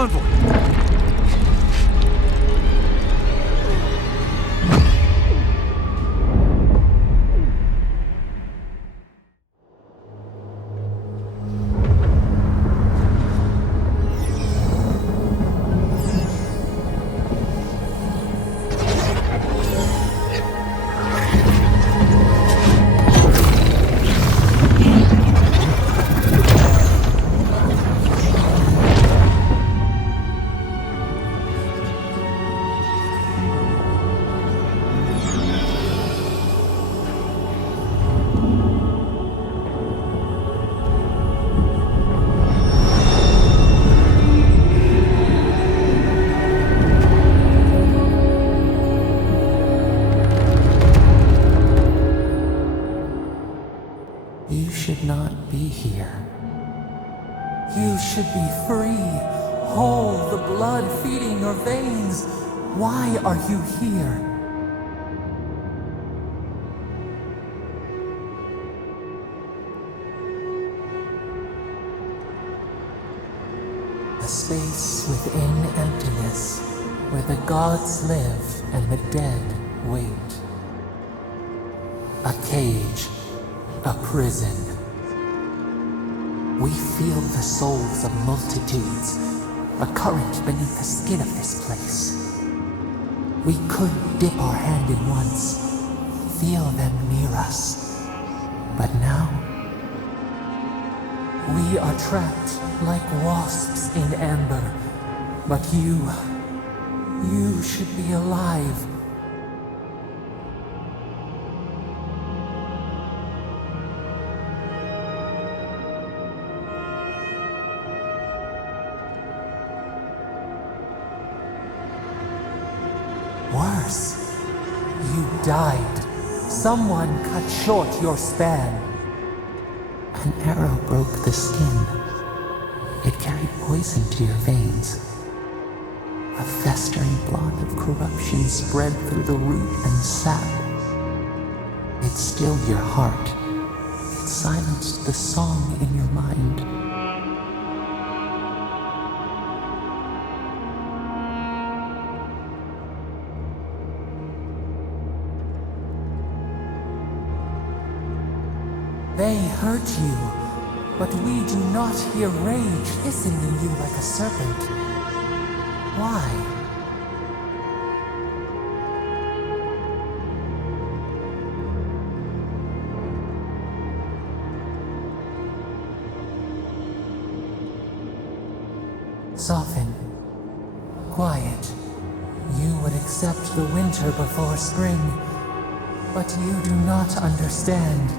convoy! You should not be here. You should be free, whole, the blood feeding your veins. Why are you here? A space within emptiness, where the gods live and the dead wait. A cage. A prison. We feel the souls of multitudes, a current beneath the skin of this place. We could dip our hand in once, feel them near us. But now, we are trapped like wasps in amber. But you should be alive. Worse, you died. Someone cut short your span. An arrow broke the skin. It carried poison to your veins. A festering blot of corruption spread through the root and sap. It stilled your heart. It silenced the song in your mind. They hurt you, but we do not hear rage hissing in you like a serpent. Why? Soften. Quiet. You would accept the winter before spring, but you do not understand.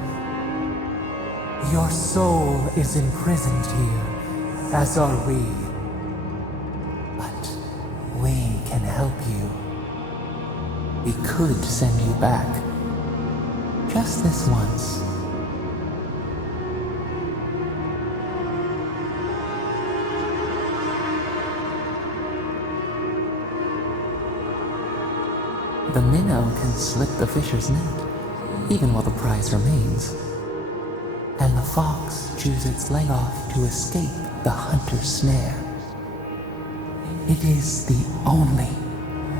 Your soul is imprisoned here, as are we. But we can help you. We could send you back. Just this once. The minnow can slip the fisher's net, even while the prize remains. And the fox chews its leg off to escape the hunter's snare. It is the only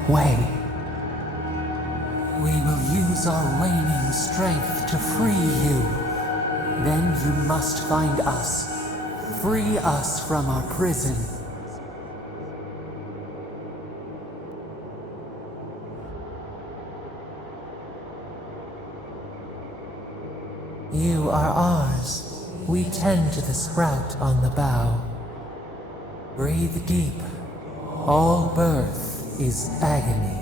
way. We will use our waning strength to free you. Then you must find us. Free us from our prison. You are ours. We tend to the sprout on the bough. Breathe deep. All birth is agony.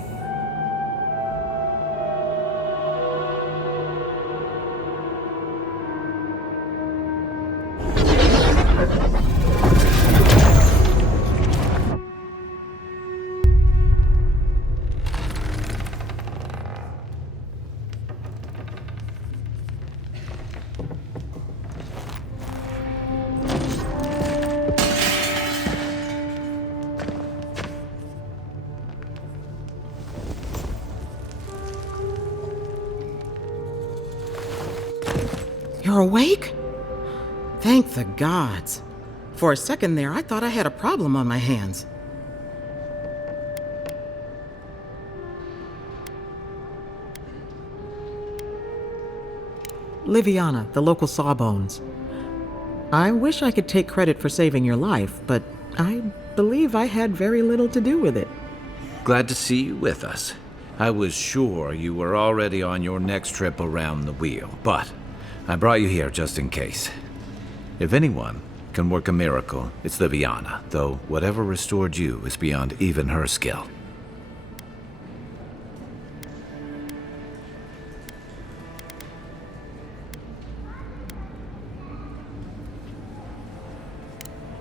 You're awake? Thank the gods. For a second there, I thought I had a problem on my hands. Liviana, the local Sawbones. I wish I could take credit for saving your life, but I believe I had very little to do with it. Glad to see you with us. I was sure you were already on your next trip around the wheel, but I brought you here just in case. If anyone can work a miracle, it's Liviana, though whatever restored you is beyond even her skill.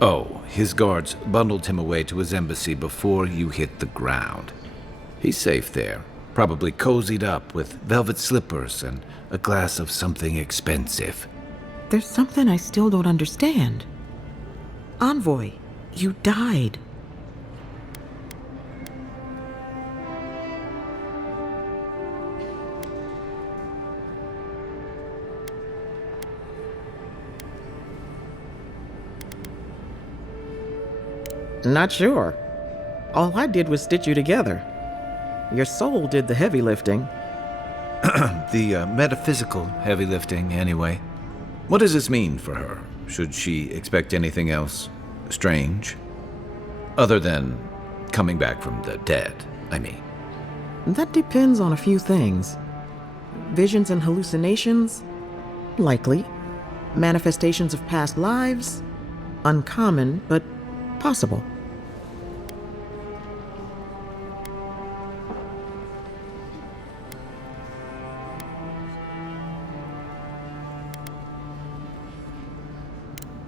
Oh, his guards bundled him away to his embassy before you hit the ground. He's safe there, probably cozied up with velvet slippers and a glass of something expensive. There's something I still don't understand. Envoy, you died. Not sure. All I did was stitch you together. Your soul did the heavy lifting. The metaphysical heavy lifting, anyway. What does this mean for her? Should she expect anything else strange? Other than coming back from the dead, I mean. That depends on a few things. Visions and hallucinations? Likely. Manifestations of past lives? Uncommon, but possible.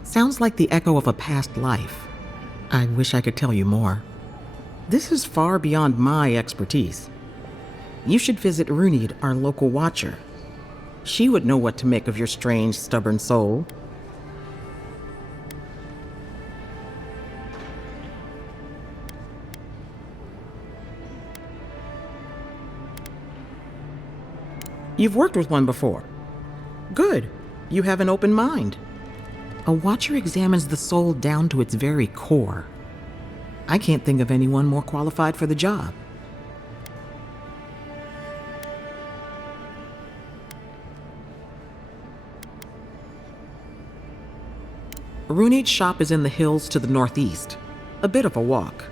Sounds like the echo of a past life. I wish I could tell you more. This is far beyond my expertise. You should visit Runid, our local watcher. She would know what to make of your strange, stubborn soul. You've worked with one before. Good. You have an open mind. A watcher examines the soul down to its very core. I can't think of anyone more qualified for the job. Runid's shop is in the hills to the northeast. A bit of a walk.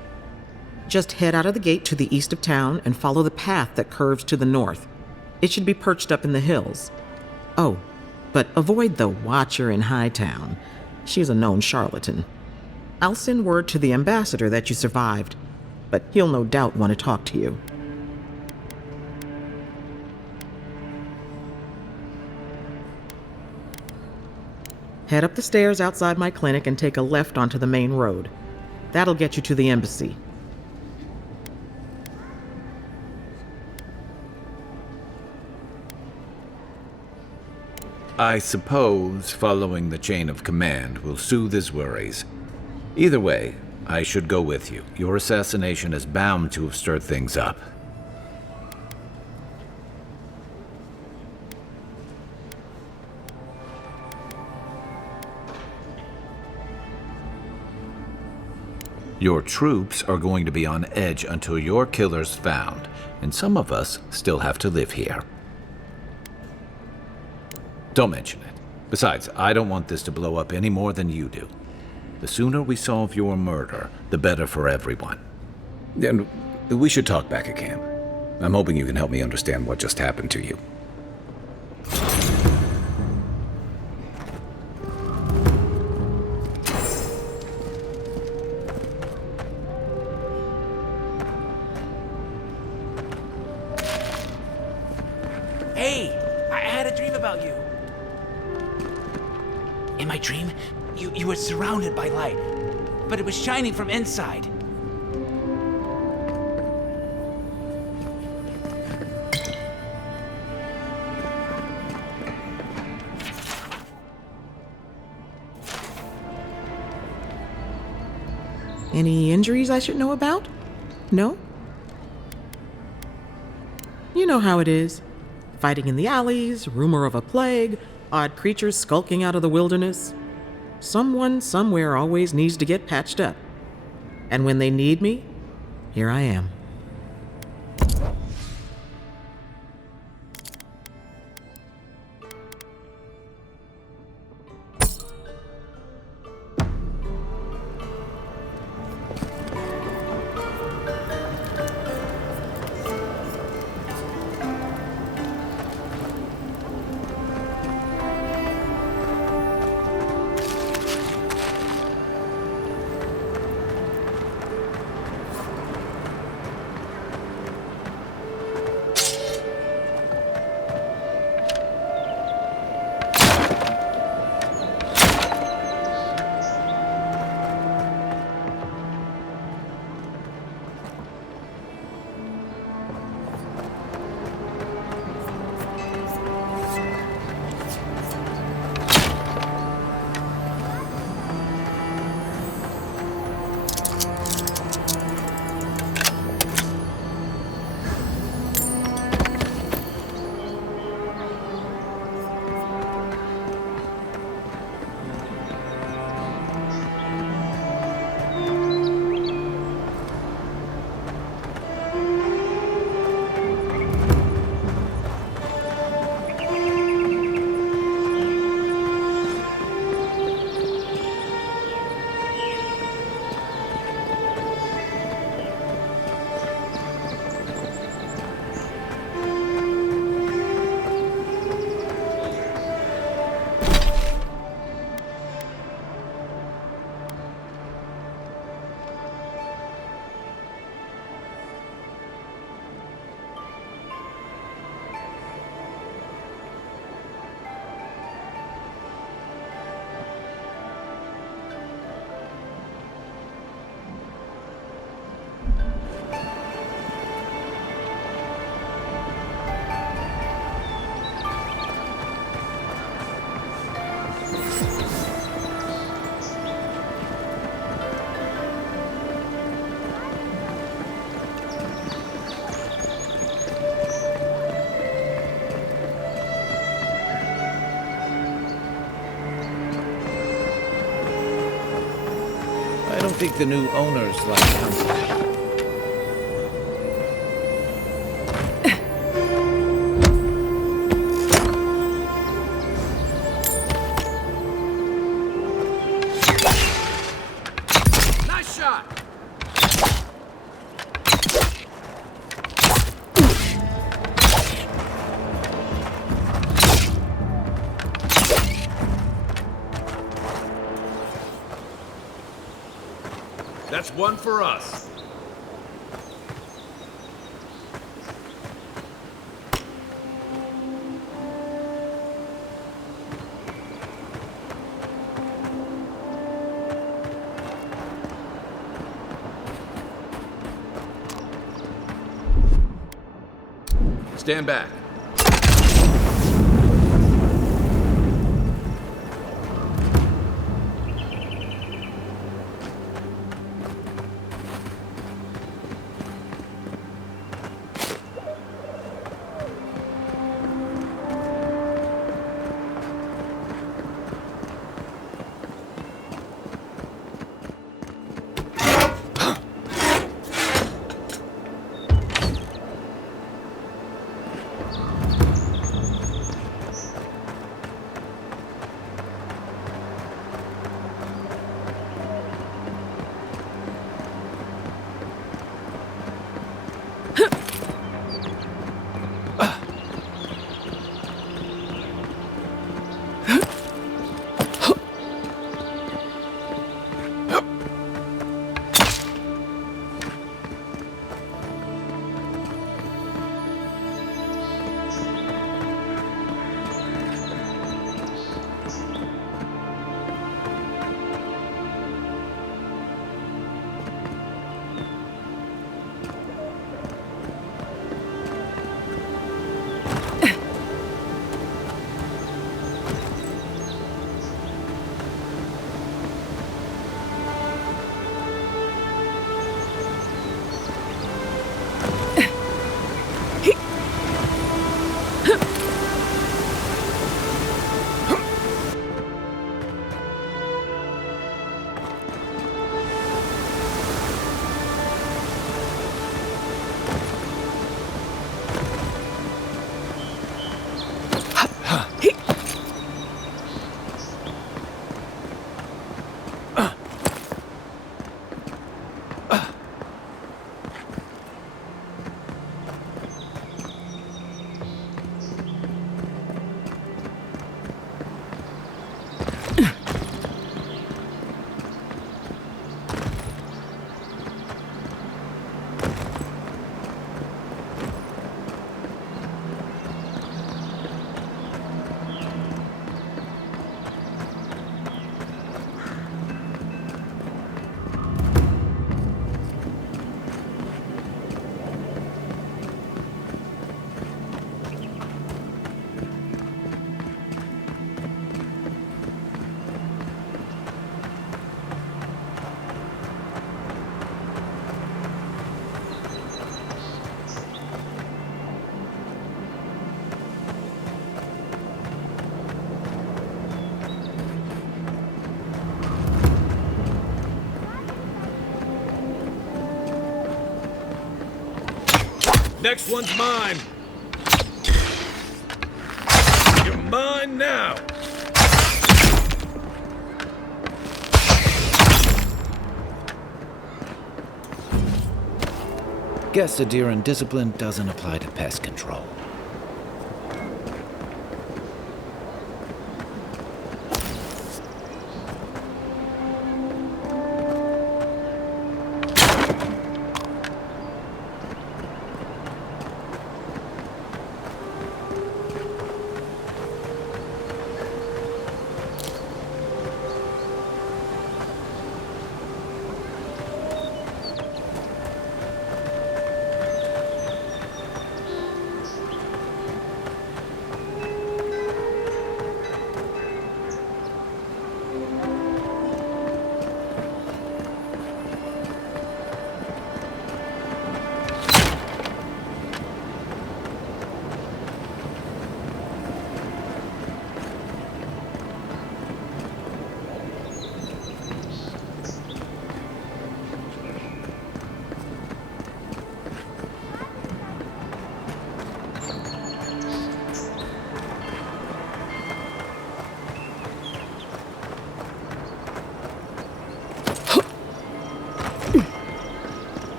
Just head out of the gate to the east of town and follow the path that curves to the north. It should be perched up in the hills. Oh, but avoid the watcher in Hightown. She's a known charlatan. I'll send word to the ambassador that you survived, but he'll no doubt want to talk to you. Head up the stairs outside my clinic and take a left onto the main road. That'll get you to the embassy. I suppose following the chain of command will soothe his worries. Either way, I should go with you. Your assassination is bound to have stirred things up. Your troops are going to be on edge until your killer's found, and some of us still have to live here. Don't mention it. Besides, I don't want this to blow up any more than you do. The sooner we solve your murder, the better for everyone. And we should talk back at camp. I'm hoping you can help me understand what just happened to you. Hey, I had a dream about you. In my dream, you were surrounded by light, but it was shining from inside. Any injuries I should know about? No? You know how it is. Fighting in the alleys, rumor of a plague, odd creatures skulking out of the wilderness. Someone somewhere always needs to get patched up. And when they need me, here I am. think the new owners like company. Nice shot! That's one for us. Stand back. Next one's mine. You're mine now. Guess the deer and discipline doesn't apply to pest control.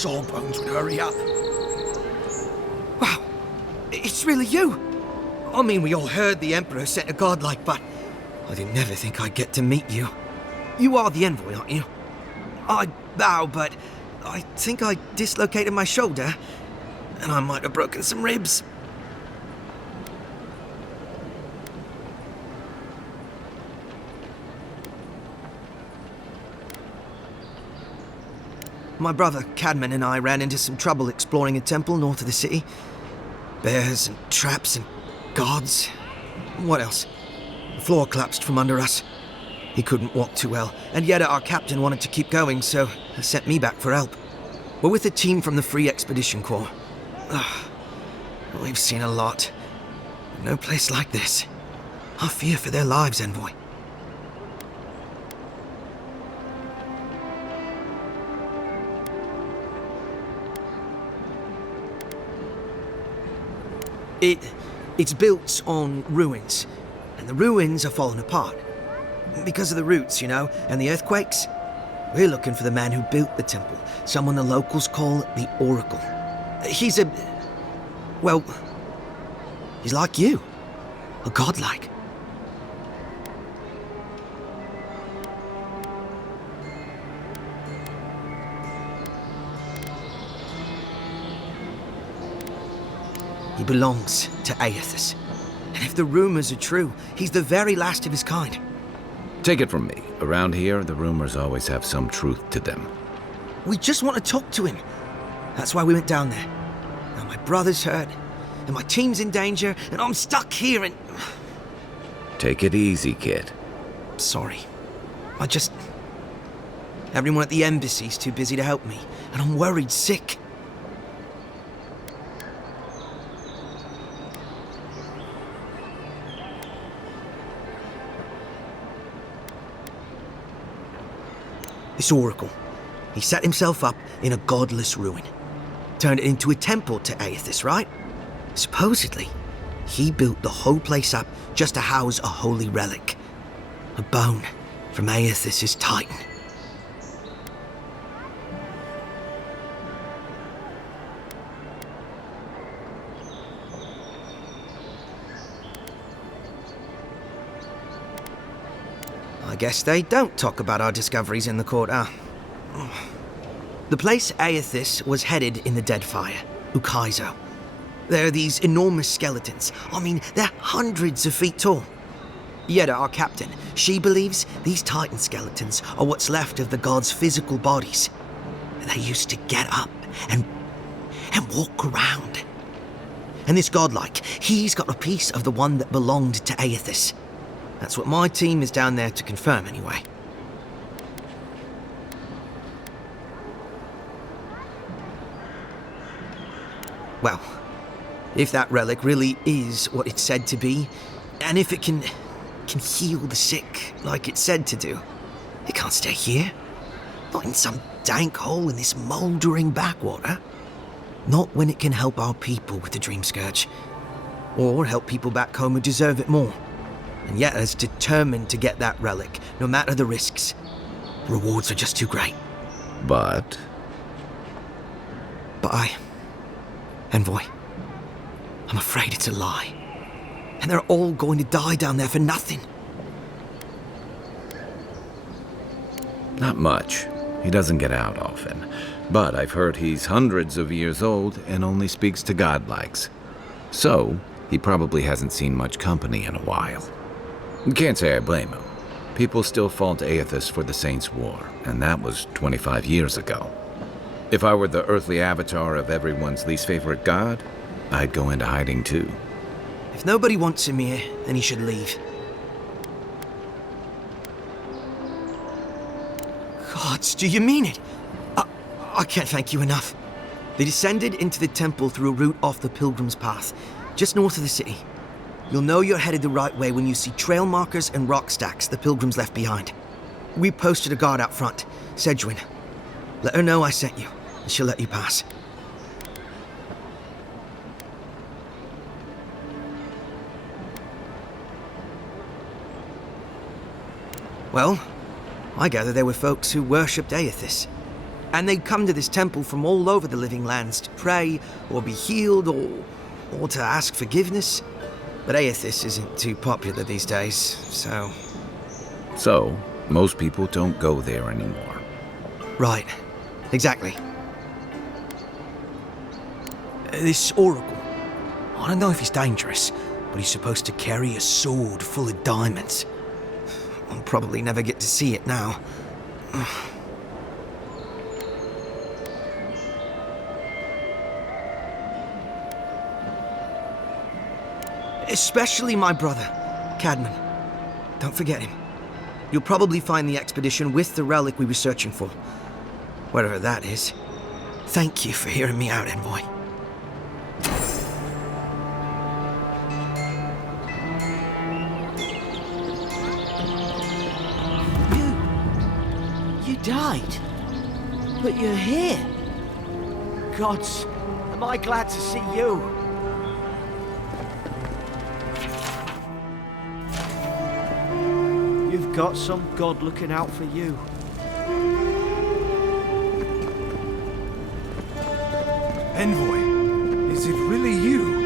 Sawbones would hurry up. Wow, it's really you. I mean, we all heard the Emperor sent a godlike, but I didn't never think I'd get to meet you. You are the envoy, aren't you? I bow, but I think I dislocated my shoulder, and I might have broken some ribs. My brother, Cadman, and I ran into some trouble exploring a temple north of the city. Bears and traps and guards. What else? The floor collapsed from under us. He couldn't walk too well, and yet our captain wanted to keep going, so he sent me back for help. We're with a team from the Free Expedition Corps. We've seen a lot. No place like this. I fear for their lives, Envoy. It's built on ruins, and the ruins are falling apart. Because of the roots, you know, and the earthquakes. We're looking for the man who built the temple, someone the locals call the Oracle. He's well, he's like you, a godlike. He belongs to Aethys. And if the rumors are true, he's the very last of his kind. Take it from me. Around here, the rumors always have some truth to them. We just want to talk to him. That's why we went down there. Now my brother's hurt, and my team's in danger, and I'm stuck here and... Take it easy, kid. Sorry. Everyone at the embassy's too busy to help me, and I'm worried sick. This Oracle, he set himself up in a godless ruin. Turned it into a temple to Aethys, right? Supposedly, he built the whole place up just to house a holy relic. A bone from Aethys' Titan. I guess they don't talk about our discoveries in the court, huh? The place Aethys was headed in the Deadfire, Ukaizo. There are these enormous skeletons. I mean, they're hundreds of feet tall. Yeda, our captain, she believes these Titan skeletons are what's left of the gods' physical bodies. They used to get up and walk around. And this godlike, he's got a piece of the one that belonged to Aethys. That's what my team is down there to confirm, anyway. Well, if that relic really is what it's said to be, and if it can heal the sick like it's said to do, it can't stay here. Not in some dank hole in this mouldering backwater. Not when it can help our people with the Dream Scourge. Or help people back home who deserve it more. And yet is determined to get that relic, no matter the risks. The rewards are just too great. But Envoy, I'm afraid it's a lie. And they're all going to die down there for nothing. not much. He doesn't get out often. But I've heard he's hundreds of years old and only speaks to godlikes. So, he probably hasn't seen much company in a while. Can't say I blame him. People still fault Aethys for the Saints' War, and that was 25 years ago. If I were the earthly avatar of everyone's least favorite god, I'd go into hiding too. If nobody wants him here, then he should leave. Gods, do you mean it? I can't thank you enough. They descended into the temple through a route off the Pilgrim's Path, just north of the city. You'll know you're headed the right way when you see trail markers and rock stacks the Pilgrims left behind. We posted a guard out front, Sedgwin. Let her know I sent you, and she'll let you pass. Well, I gather there were folks who worshipped Aethys. And they'd come to this temple from all over the living lands to pray, or be healed, or to ask forgiveness. But Aethys isn't too popular these days, so... So, most people don't go there anymore. Right. Exactly. This oracle, I don't know if he's dangerous, but he's supposed to carry a sword full of diamonds. I'll probably never get to see it now. Especially my brother, Cadman. Don't forget him. You'll probably find the expedition with the relic we were searching for. Whatever that is. Thank you for hearing me out, Envoy. You died. But you're here. Gods, am I glad to see you. You've got some god looking out for you. Envoy, is it really you?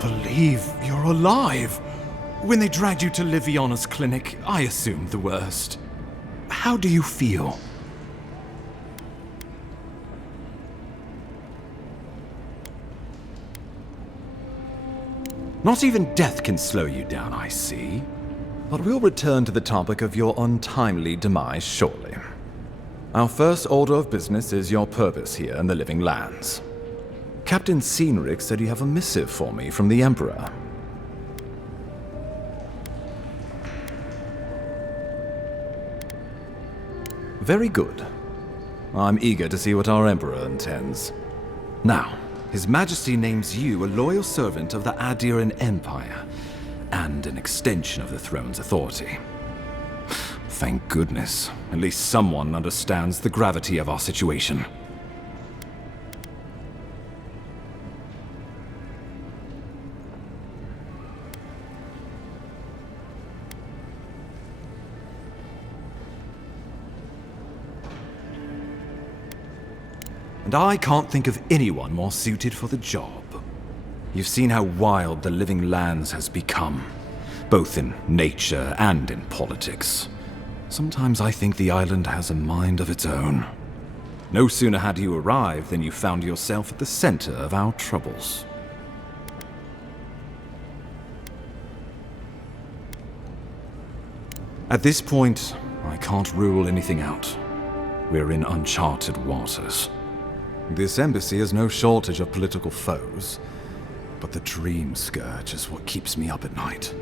Believe you're alive. When they dragged you to Liviana's clinic, I assumed the worst. How do you feel? Not even death can slow you down, I see. But we'll return to the topic of your untimely demise shortly. Our first order of business is your purpose here in the Living Lands. Captain Cynric said you have a missive for me from the Emperor. Very good. I'm eager to see what our Emperor intends. Now, His Majesty names you a loyal servant of the Adiran Empire, and an extension of the throne's authority. Thank goodness, at least someone understands the gravity of our situation. And I can't think of anyone more suited for the job. You've seen how wild the Living Lands has become, both in nature and in politics. Sometimes I think the island has a mind of its own. No sooner had you arrived than you found yourself at the center of our troubles. At this point, I can't rule anything out. We're in uncharted waters. This embassy has no shortage of political foes, but the Dream Scourge is what keeps me up at night.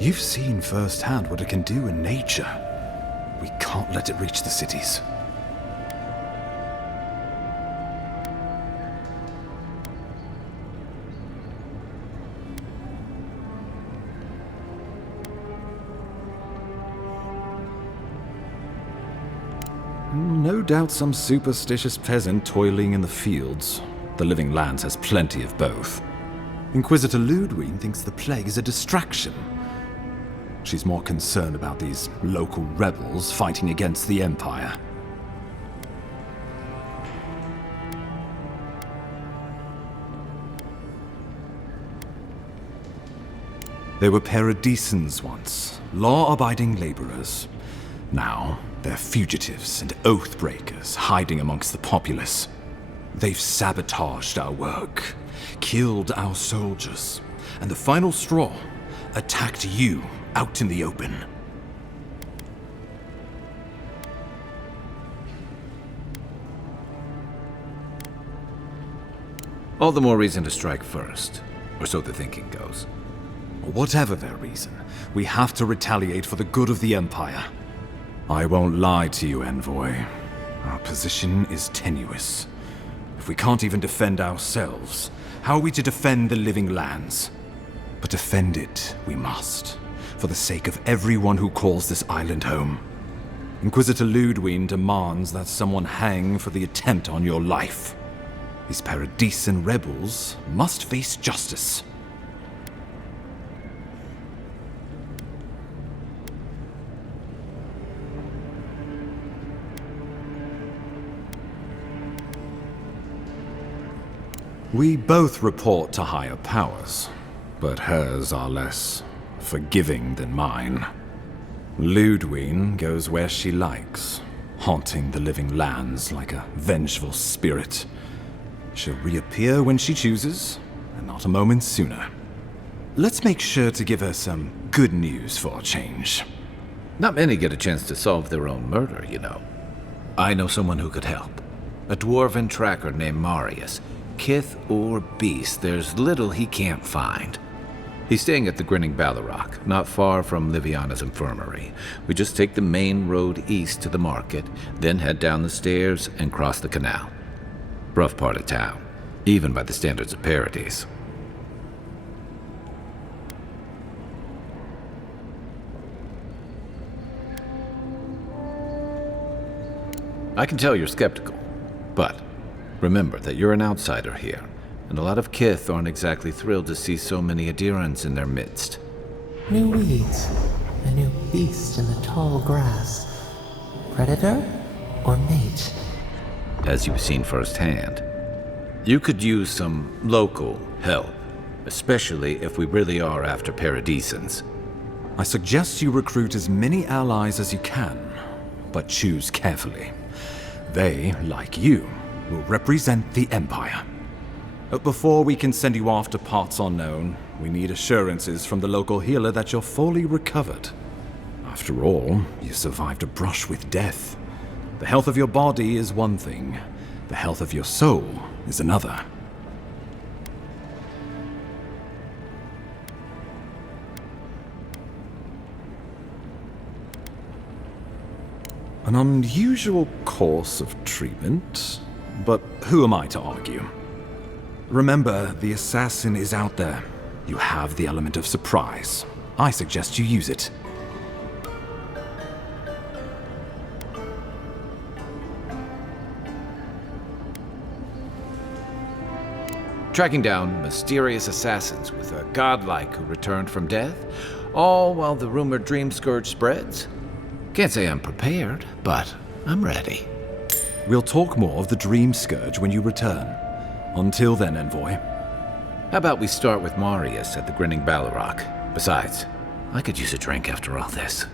You've seen firsthand what it can do in nature. We can't let it reach the cities. No doubt some superstitious peasant toiling in the fields. The Living Lands has plenty of both. Inquisitor Ludwig thinks the plague is a distraction. She's more concerned about these local rebels fighting against the Empire. They were paradisans once, law-abiding laborers. Now, they're fugitives and oath-breakers hiding amongst the populace. They've sabotaged our work, killed our soldiers, and the final straw, attacked you out in the open. All the more reason to strike first, or so the thinking goes. Whatever their reason, we have to retaliate for the good of the Empire. I won't lie to you, Envoy. Our position is tenuous. If we can't even defend ourselves, how are we to defend the Living Lands? But defend it we must, for the sake of everyone who calls this island home. Inquisitor Ludwig demands that someone hang for the attempt on your life. These Paradisan rebels must face justice. We both report to higher powers, but hers are less forgiving than mine. Ludwig goes where she likes, haunting the Living Lands like a vengeful spirit. She'll reappear when she chooses, and not a moment sooner. Let's make sure to give her some good news for a change. Not many get a chance to solve their own murder, you know. I know someone who could help. A dwarven tracker named Marius. Kith or beast, there's little he can't find. He's staying at the Grinning Ballarrock, not far from Liviana's infirmary. We just take the main road east to the market, then head down the stairs and cross the canal. Rough part of town, even by the standards of Paradise. I can tell you're skeptical, but remember that you're an outsider here, and a lot of Kith aren't exactly thrilled to see so many adherents in their midst. New weeds, a new beast in the tall grass. Predator or mate? As you've seen firsthand. You could use some local help, especially if we really are after Paradisans. I suggest you recruit as many allies as you can, but choose carefully. They, like you, will represent the Empire. But before we can send you off to parts unknown, we need assurances from the local healer that you're fully recovered. After all, you survived a brush with death. The health of your body is one thing, the health of your soul is another. An unusual course of treatment, but who am I to argue? Remember, the assassin is out there. You have the element of surprise. I suggest you use it. Tracking down mysterious assassins with a godlike who returned from death, all while the rumored dream scourge spreads. Can't say I'm prepared, but I'm ready. We'll talk more of the Dream Scourge when you return. Until then, Envoy. How about we start with Marius at the Grinning Ballarrock? Besides, I could use a drink after all this.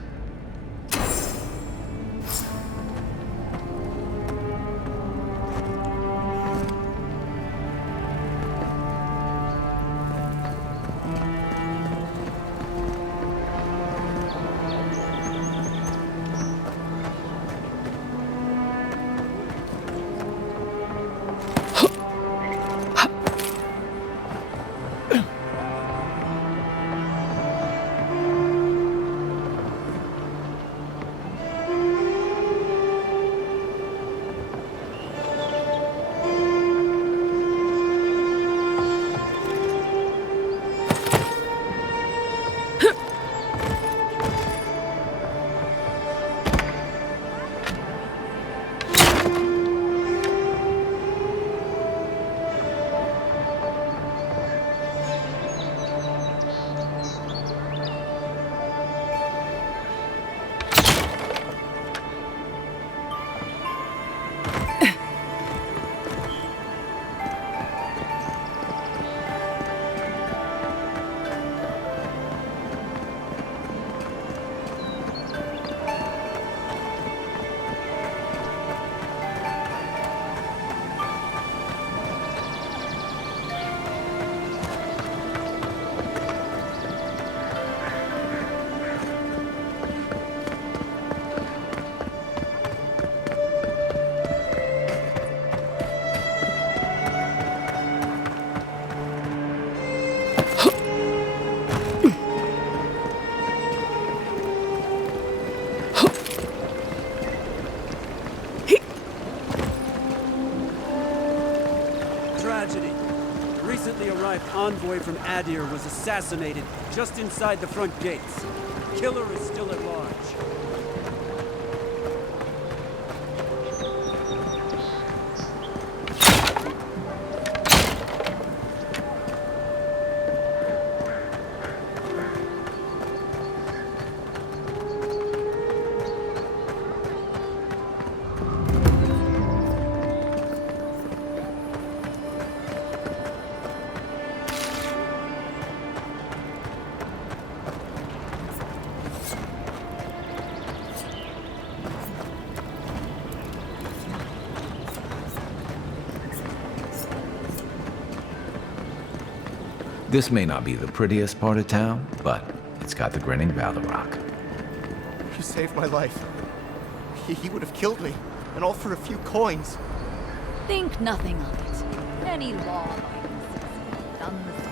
Nadir was assassinated just inside the front gates. Killer is still at large. This may not be the prettiest part of town, but it's got the grinning Valorok. You saved my life. He would have killed me, and all for a few coins. Think nothing of it. Any law-abiding citizen would have done the same.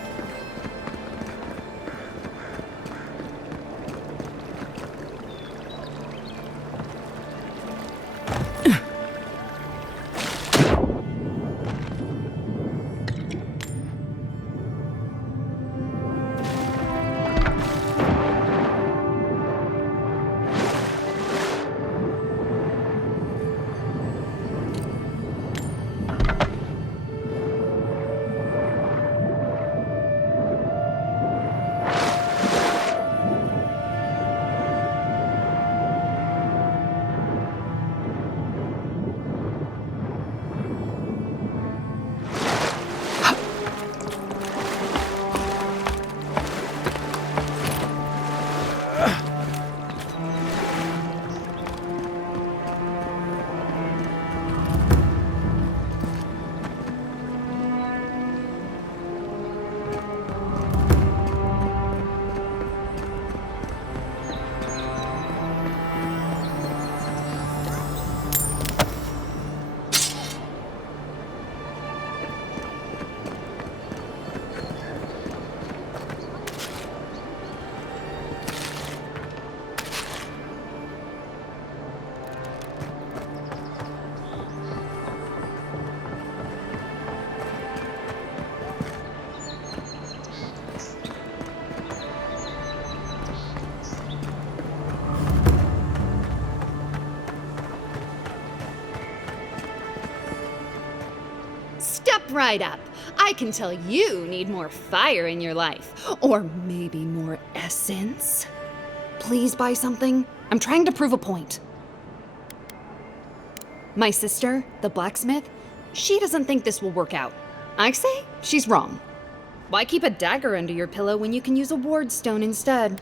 Step right up. I can tell you need more fire in your life. Or maybe more essence. Please buy something. I'm trying to prove a point. My sister, the blacksmith, she doesn't think this will work out. I say she's wrong. Why keep a dagger under your pillow when you can use a ward stone instead?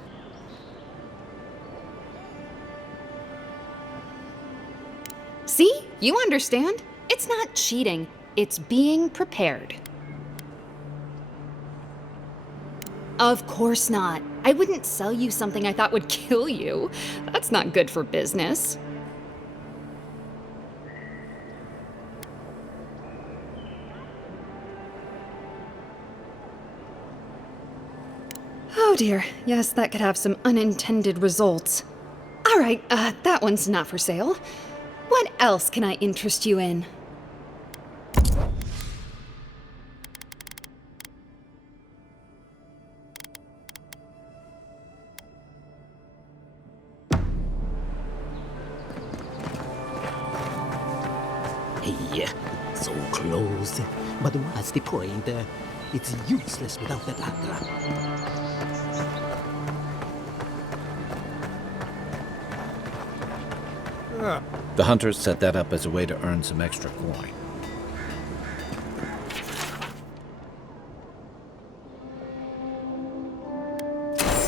See? You understand? It's not cheating. It's being prepared. Of course not. I wouldn't sell you something I thought would kill you. That's not good for business. Oh dear, yes, that could have some unintended results. All right, that one's not for sale. What else can I interest you in? Hey, so close. But what's the point? It's useless without the dagger. The hunters set that up as a way to earn some extra coin.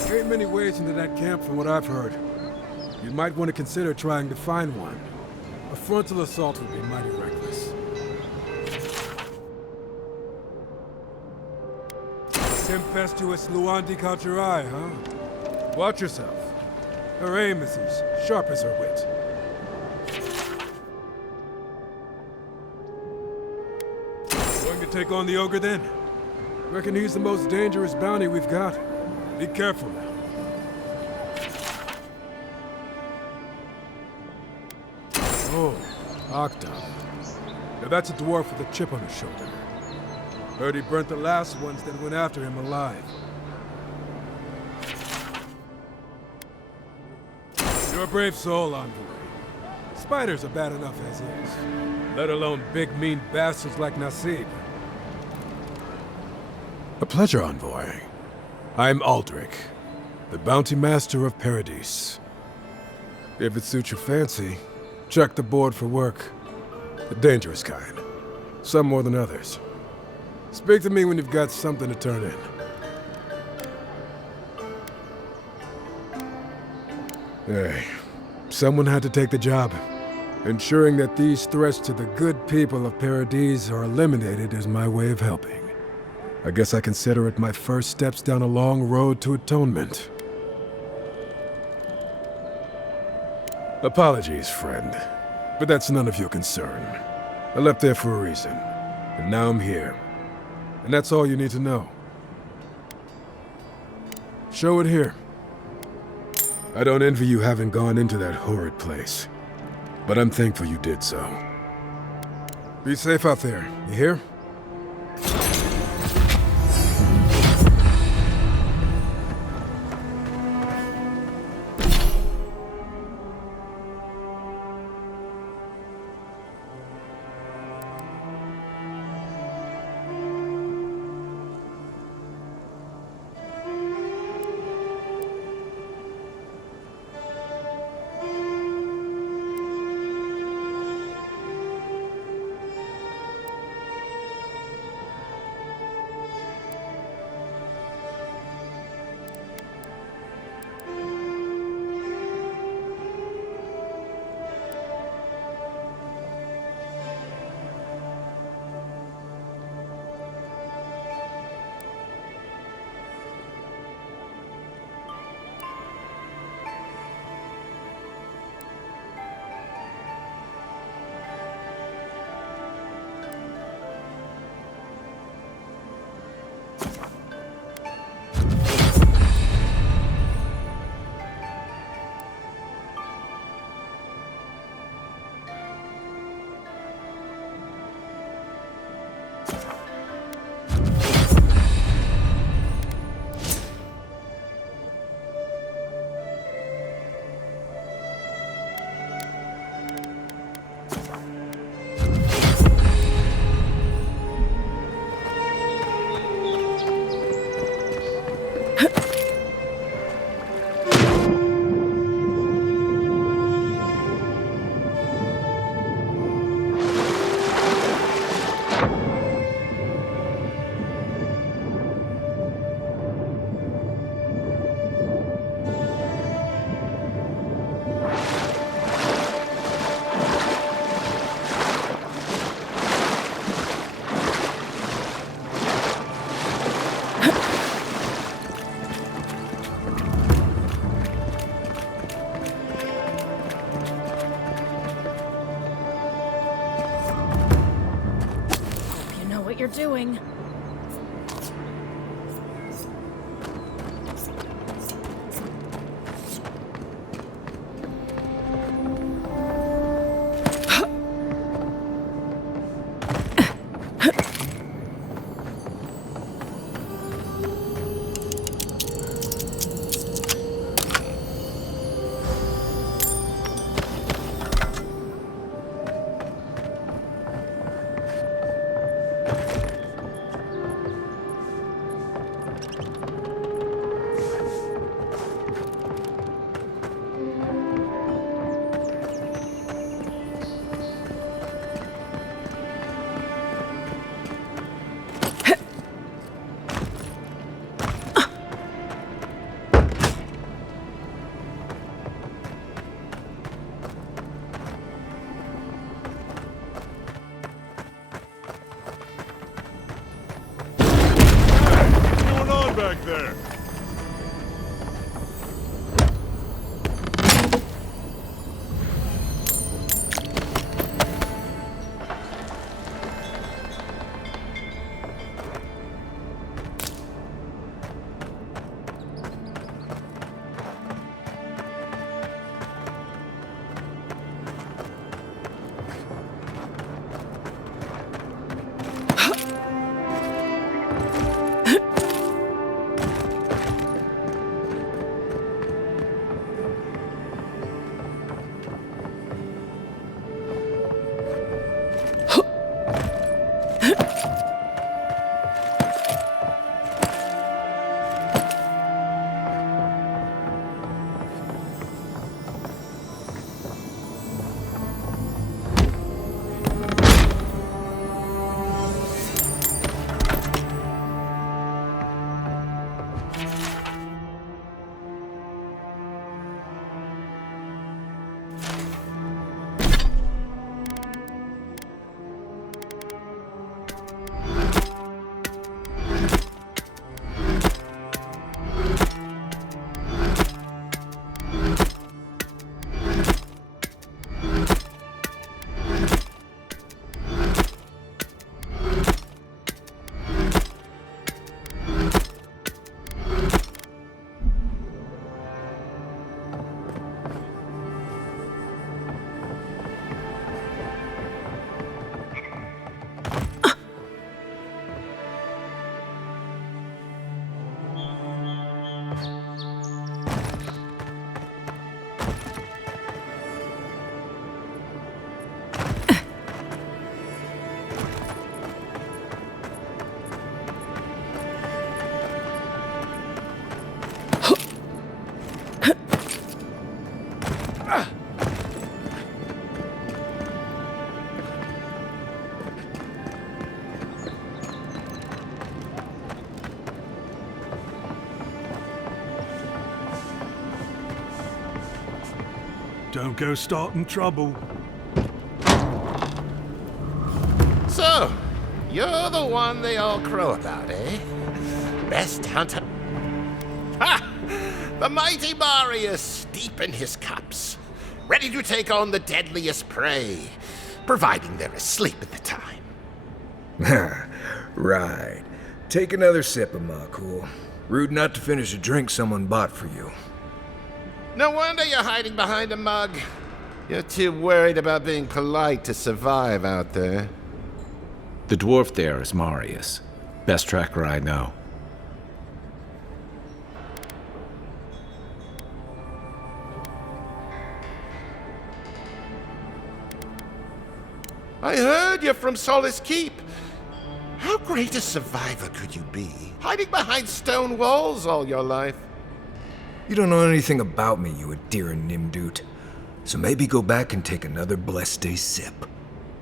There ain't many ways into that camp from what I've heard. You might want to consider trying to find one. A frontal assault would be mighty reckless. Tempestuous Luandi Kalcherai, huh? Watch yourself. Her aim is as sharp as her wit. Going to take on the ogre then? Reckon he's the most dangerous bounty we've got. Be careful now. Oh, Octa. Now that's a dwarf with a chip on his shoulder. Heard he burnt the last ones that went after him alive. You're a brave soul, Envoy. Spiders are bad enough as is, let alone big mean bastards like Nasib. A pleasure, Envoy. I'm Aldrich, the bounty master of Paradise. If it suits your fancy, check the board for work. The dangerous kind. Some more than others. Speak to me when you've got something to turn in. Hey, someone had to take the job. Ensuring that these threats to the good people of Paradise are eliminated is my way of helping. I guess I consider it my first steps down a long road to atonement. Apologies, friend, but that's none of your concern. I left there for a reason, and now I'm here. And that's all you need to know. Show it here. I don't envy you having gone into that horrid place, but I'm thankful you did so. Be safe out there, you hear? You're doing. Don't go starting trouble. So, you're the one they all crow about, eh? Best hunter. Ha! The mighty Marius, deep in his cups, ready to take on the deadliest prey, providing they're asleep at the time. Right. Take another sip of my cool. Rude not to finish a drink someone bought for you. No wonder you're hiding behind a mug. You're too worried about being polite to survive out there. The dwarf there is Marius. Best tracker I know. I heard you're from Solace Keep. How great a survivor could you be, hiding behind stone walls all your life? You don't know anything about me, you Adiran Nimdut. So maybe go back and take another blessed day sip.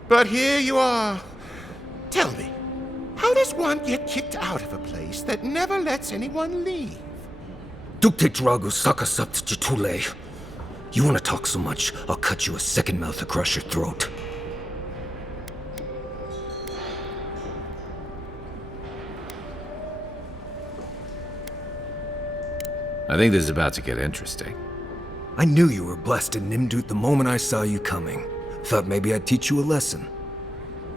But here you are. Tell me, how does one get kicked out of a place that never lets anyone leave? Dukte Drago Sakasapt Jitule. You want to talk so much, I'll cut you a second mouth across your throat. I think this is about to get interesting. I knew you were blessed in Nimdut the moment I saw you coming. Thought maybe I'd teach you a lesson.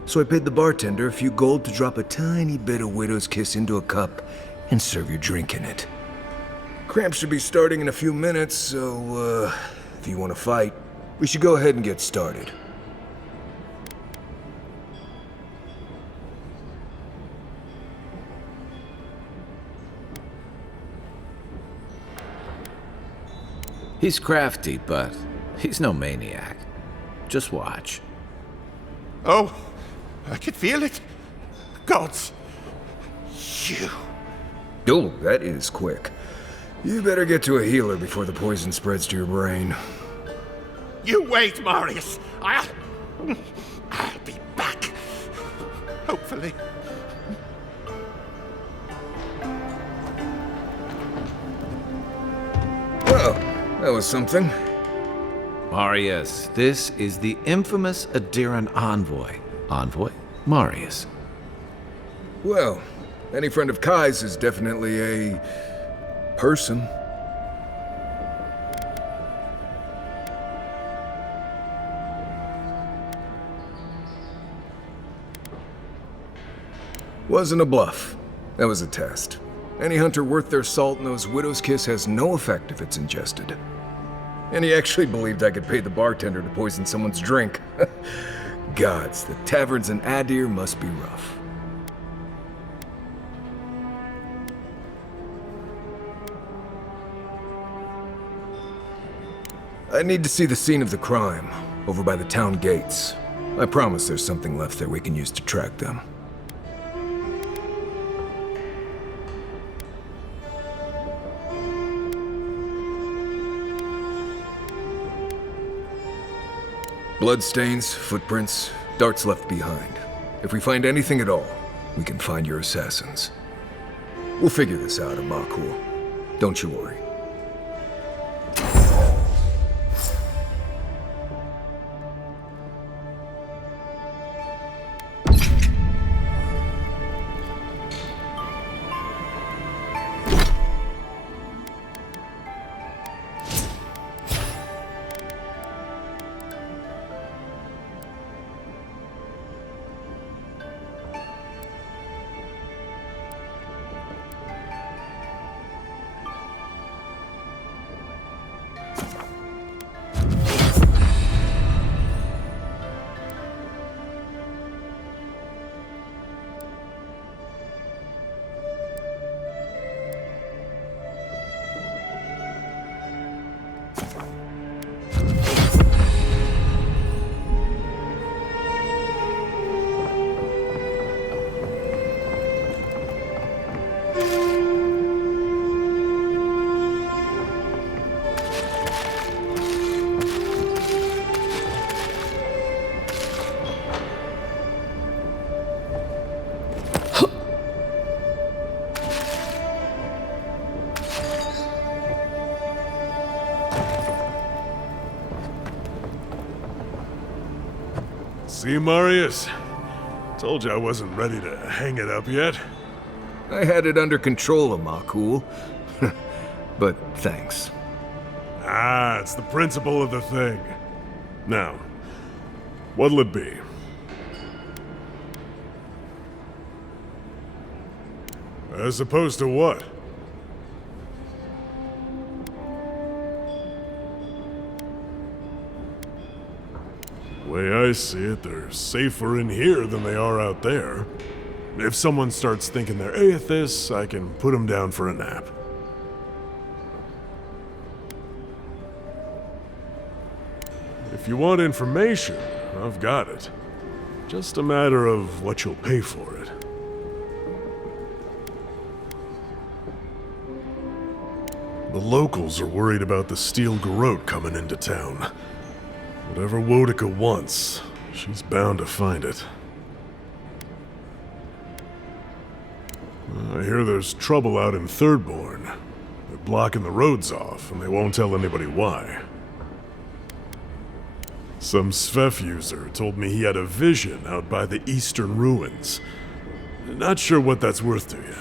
So I paid the bartender a few gold to drop a tiny bit of Widow's Kiss into a cup and serve your drink in it. Cramps should be starting in a few minutes, so, if you want to fight, we should go ahead and get started. He's crafty, but he's no maniac. Just watch. Oh, I can feel it. Gods, you. Oh, that is quick. You better get to a healer before the poison spreads to your brain. You wait, Marius. I'll be back. Hopefully. Well, that was something. Marius, this is the infamous Adiran envoy. Envoy? Marius. Well, any friend of Kai's is definitely a person. Wasn't a bluff. That was a test. Any hunter worth their salt knows Widow's Kiss has no effect if it's ingested. And he actually believed I could pay the bartender to poison someone's drink. Gods, the taverns in Adir must be rough. I need to see the scene of the crime, over by the town gates. I promise there's something left there we can use to track them. Bloodstains, footprints, darts left behind. If we find anything at all, we can find your assassins. We'll figure this out, Amakul. Don't you worry. See, Marius? Told you I wasn't ready to hang it up yet. I had it under control, Amakul. But thanks. Ah, it's the principle of the thing. Now, what'll it be? As opposed to what? The way I see it, they're safer in here than they are out there. If someone starts thinking they're atheists, I can put them down for a nap. If you want information, I've got it. Just a matter of what you'll pay for it. The locals are worried about the steel garrote coming into town. Whatever Wodica wants, she's bound to find it. I hear there's trouble out in Thirdborn. They're blocking the roads off, and they won't tell anybody why. Some Svef user told me he had a vision out by the eastern ruins. Not sure what that's worth to you.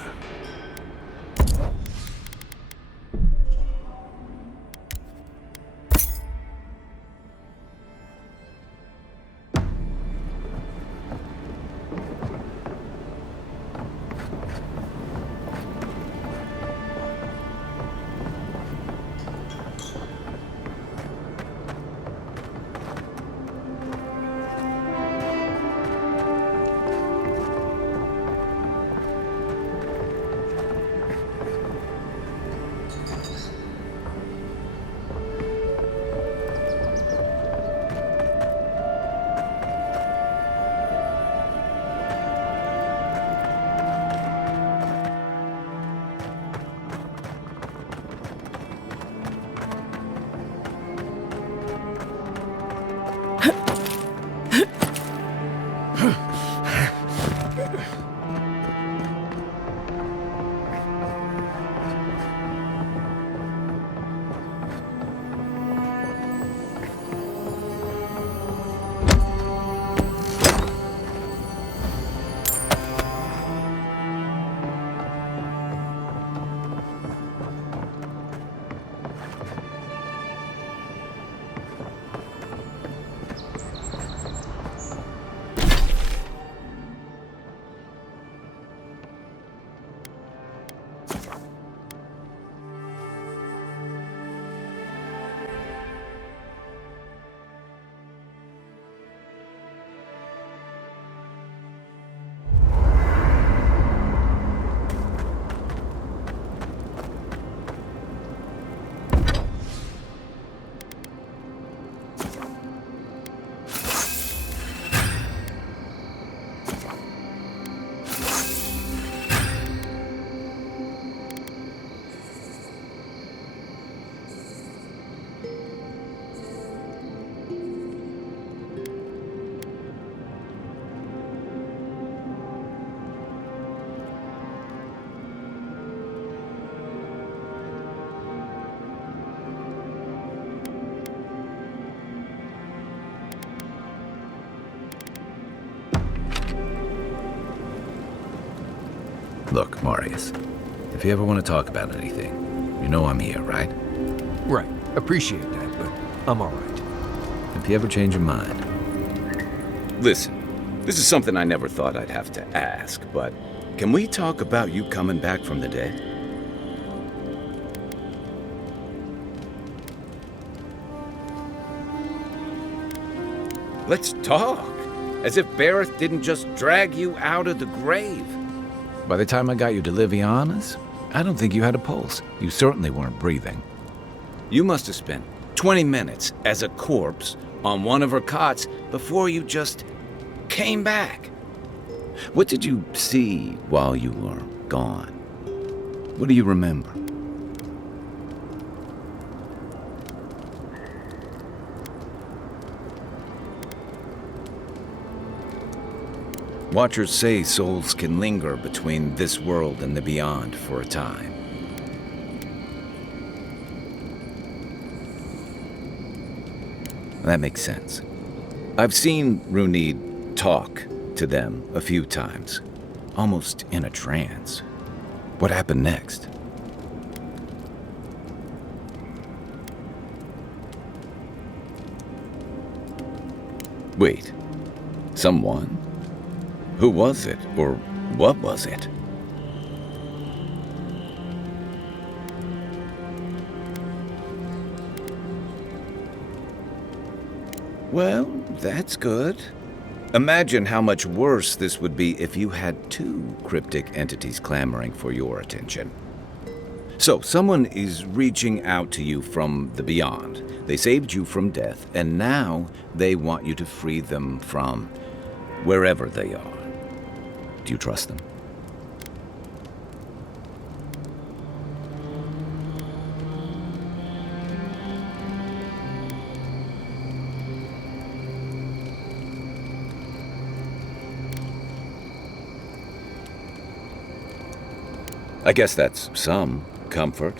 Look, Marius, if you ever want to talk about anything, you know I'm here, right? Right. Appreciate that, but I'm alright. If you ever change your mind. Listen, this is something I never thought I'd have to ask, but can we talk about you coming back from the dead? Let's talk. As if Bareth didn't just drag you out of the grave. By the time I got you to Liviana's, I don't think you had a pulse. You certainly weren't breathing. You must have spent 20 minutes as a corpse on one of her cots before you just came back. What did you see while you were gone? What do you remember? Watchers say souls can linger between this world and the beyond for a time. That makes sense. I've seen Runid talk to them a few times, almost in a trance. What happened next? Wait, someone? Who was it, or what was it? Well, that's good. Imagine how much worse this would be if you had two cryptic entities clamoring for your attention. So, someone is reaching out to you from the beyond. They saved you from death, and now they want you to free them from wherever they are. Do you trust them? I guess that's some comfort.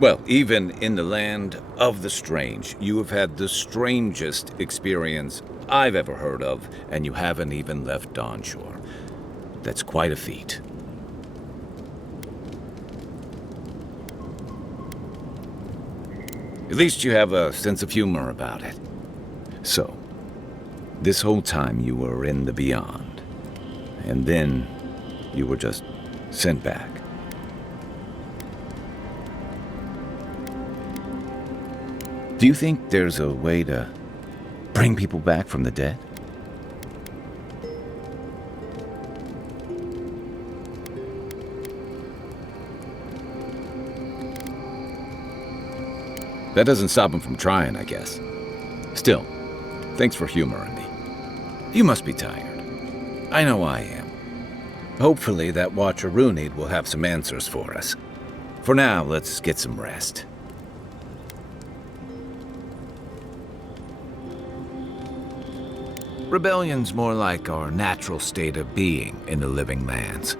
Well, even in the land of the strange, you have had the strangest experience I've ever heard of, and you haven't even left Dawnshore. That's quite a feat. At least you have a sense of humor about it. So, this whole time you were in the beyond, and then you were just sent back. Do you think there's a way to bring people back from the dead? That doesn't stop him from trying, I guess. Still, thanks for humoring me. You must be tired. I know I am. Hopefully that Watcher Runid will have some answers for us. For now, let's get some rest. Rebellion's more like our natural state of being in the living lands.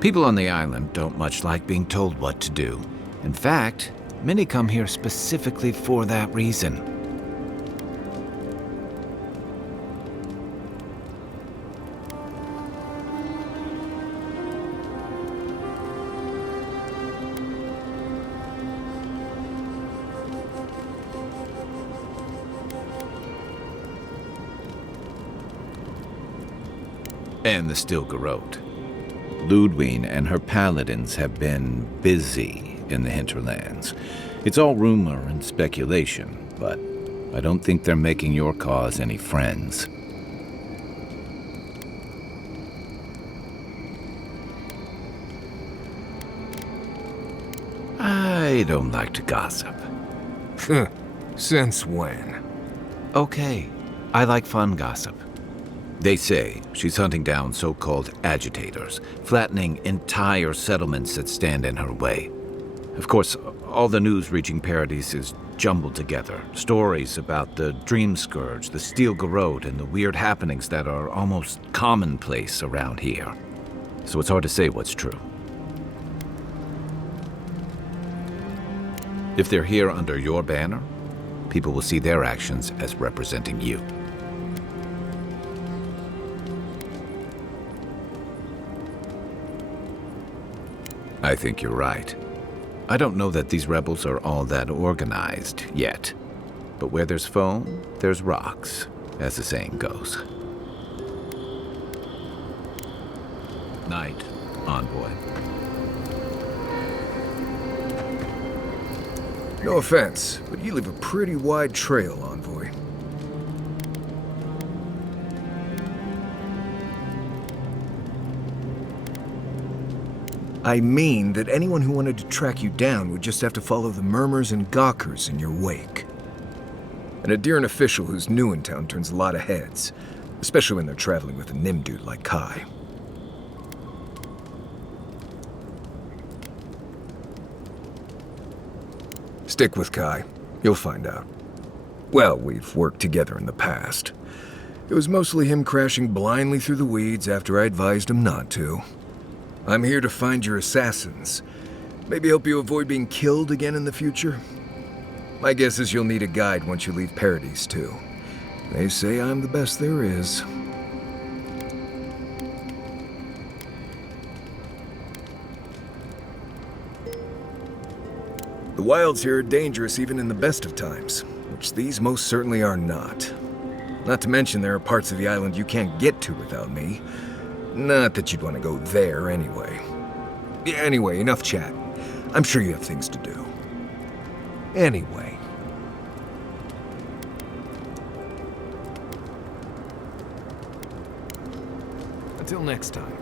People on the island don't much like being told what to do. In fact, many come here specifically for that reason. And the Stilgarrote. Ludwine and her paladins have been busy in the hinterlands. It's all rumor and speculation, but I don't think they're making your cause any friends. I don't like to gossip. Since when? Okay, I like fun gossip. They say she's hunting down so-called agitators, flattening entire settlements that stand in her way. Of course, all the news reaching Paradise is jumbled together. Stories about the Dream Scourge, the Stilgarrote, and the weird happenings that are almost commonplace around here. So it's hard to say what's true. If they're here under your banner, people will see their actions as representing you. I think you're right. I don't know that these rebels are all that organized yet. But where there's foam, there's rocks, as the saying goes. Night, Envoy. No offense, but you leave a pretty wide trail, Envoy. I mean that anyone who wanted to track you down would just have to follow the murmurs and gawkers in your wake. And a Deeren official who's new in town turns a lot of heads, especially when they're traveling with a Nimdude like Kai. Stick with Kai. You'll find out. Well, we've worked together in the past. It was mostly him crashing blindly through the weeds after I advised him not to. I'm here to find your assassins. Maybe help you avoid being killed again in the future. My guess is you'll need a guide once you leave Paradise, too. They say I'm the best there is. wilds here are dangerous even in the best of times, which these most certainly are not. Not to mention there are parts of the island you can't get to without me. Not that you'd want to go there anyway. Anyway, enough chat. I'm sure you have things to do. Anyway. Until next time.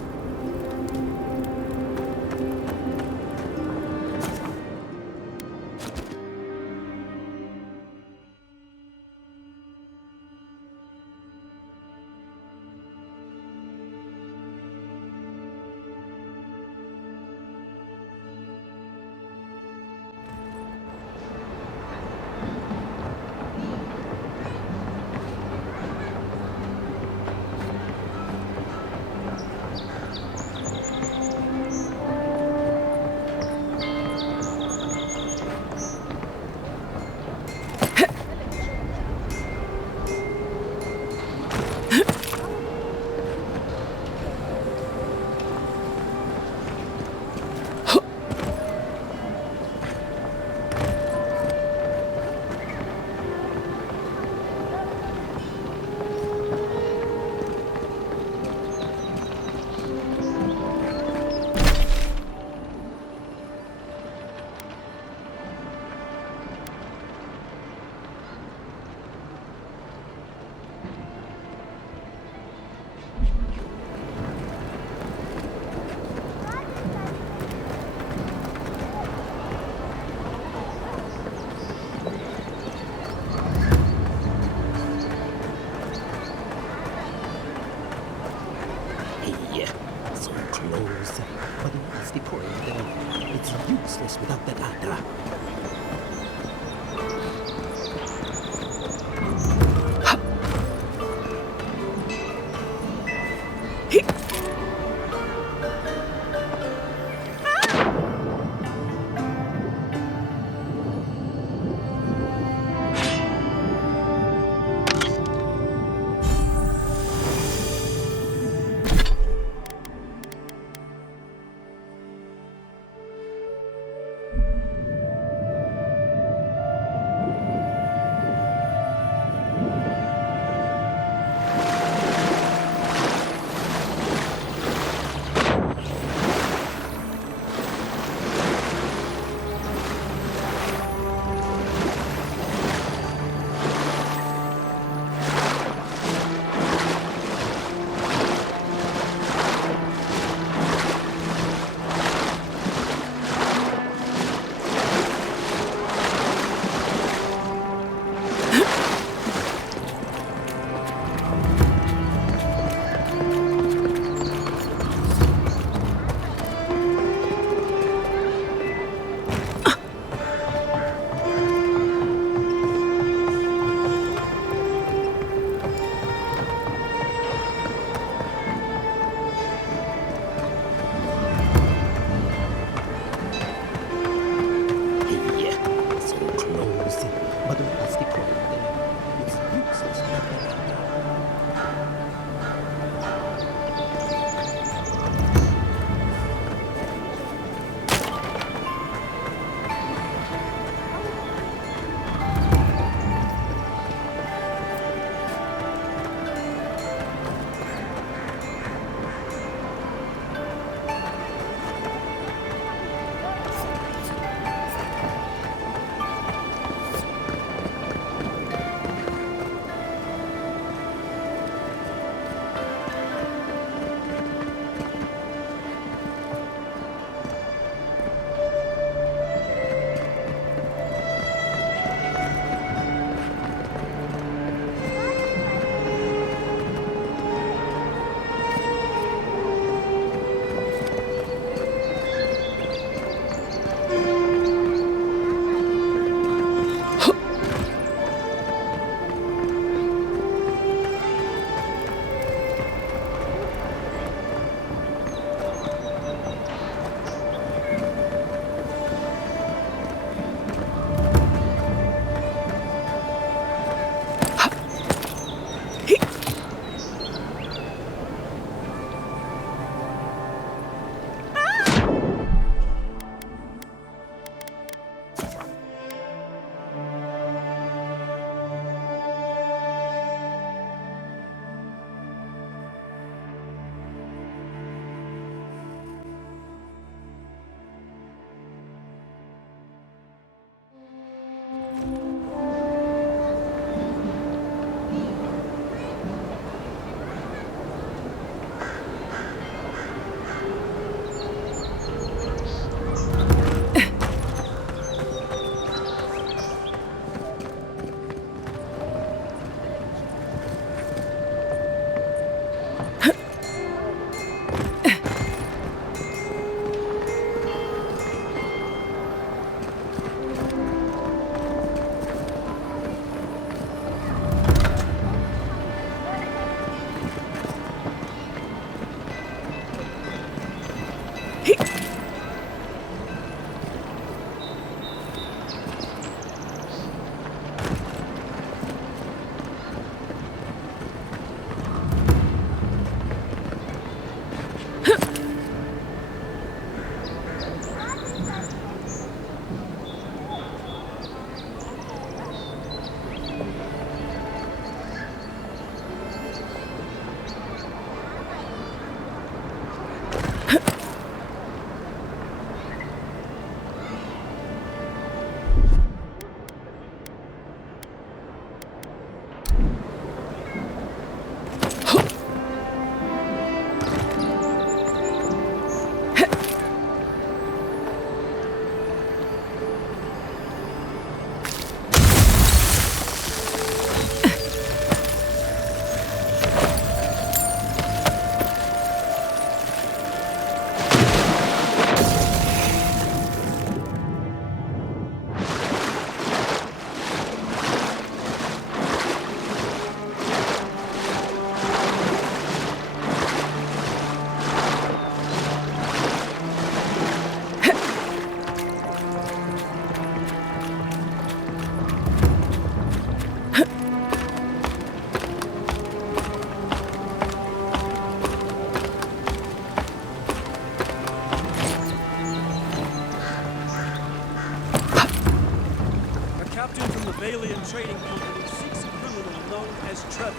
captain from the Valian Trading Company seeks a criminal known as Trevik.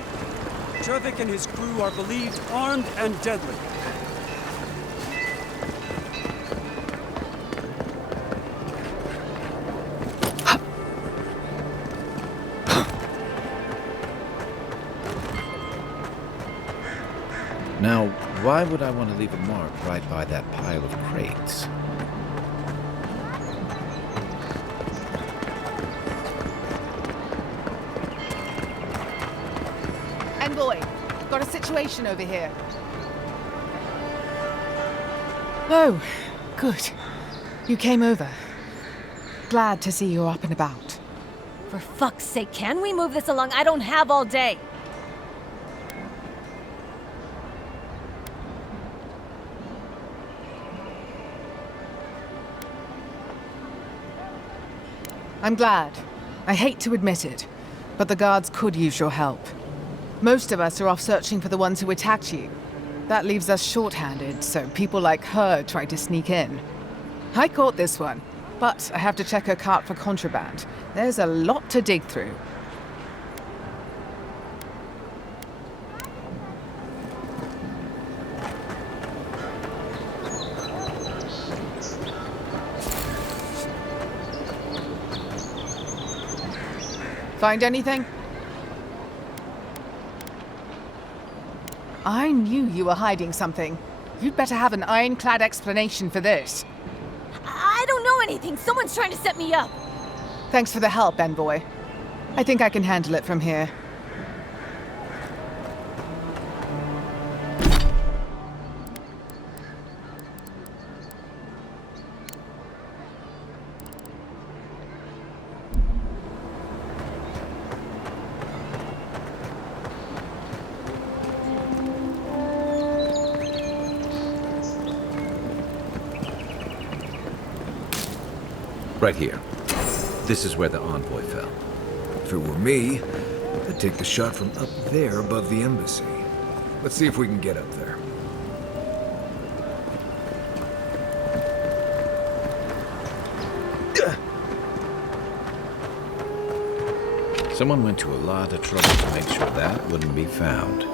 Trevik and his crew are believed armed and deadly. Now, why would I want to leave a mark right by that pile of crates? Envoy, got a situation over here. Oh, good. You came over. Glad to see you're up and about. For fuck's sake, can we move this along? I don't have all day. I'm glad. I hate to admit it, but the guards could use your help. Most of us are off searching for the ones who attacked you. That leaves us short-handed, so people like her try to sneak in. I caught this one, but I have to check her cart for contraband. There's a lot to dig through. Find anything? I knew you were hiding something. You'd better have an ironclad explanation for this. I don't know anything. Someone's trying to set me up. Thanks for the help, Envoy. I think I can handle it from here. Right here. This is where the envoy fell. If it were me, I'd take the shot from up there above the embassy. Let's see if we can get up there. Someone went to a lot of trouble to make sure that wouldn't be found.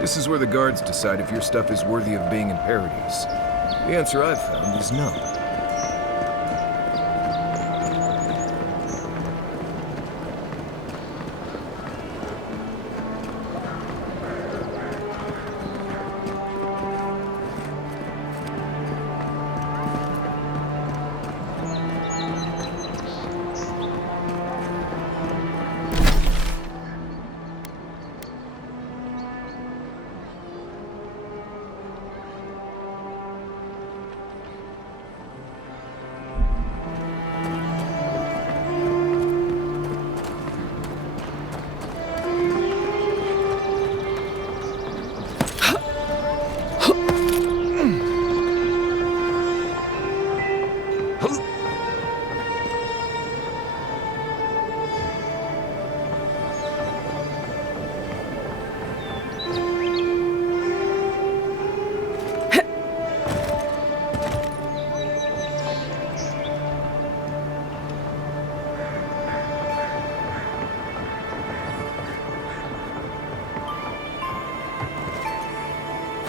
This is where the guards decide if your stuff is worthy of being in Paradise. The answer I've found is no.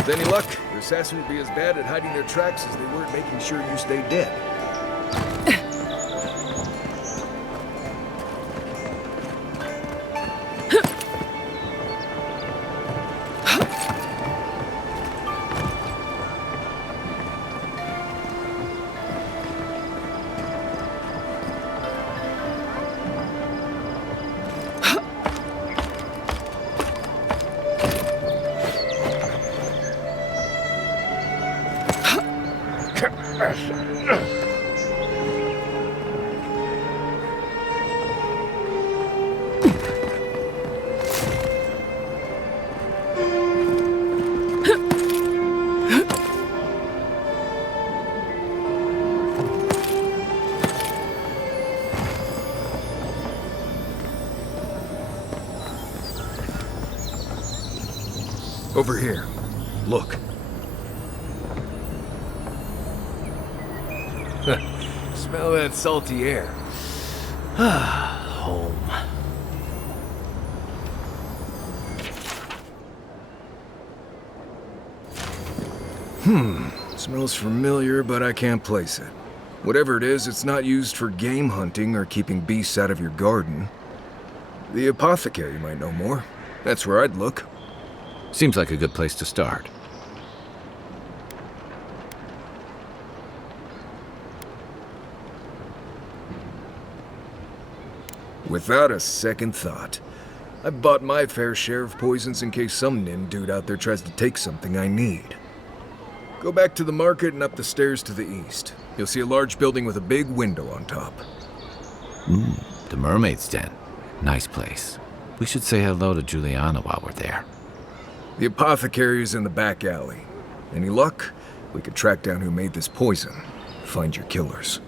With any luck, your assassin would be as bad at hiding their tracks as they were at making sure you stayed dead. Over here. Look. Smell that salty air. Home. Smells familiar, but I can't place it. Whatever it is, it's not used for game hunting or keeping beasts out of your garden. The apothecary might know more. That's where I'd look. Seems like a good place to start. Without a second thought. I've bought my fair share of poisons in case some nin dude out there tries to take something I need. Go back to the market and up the stairs to the east. You'll see a large building with a big window on top. The Mermaid's Den. Nice place. We should say hello to Juliana while we're there. The apothecary is in the back alley. Any luck? We could track down who made this poison. Find your killers.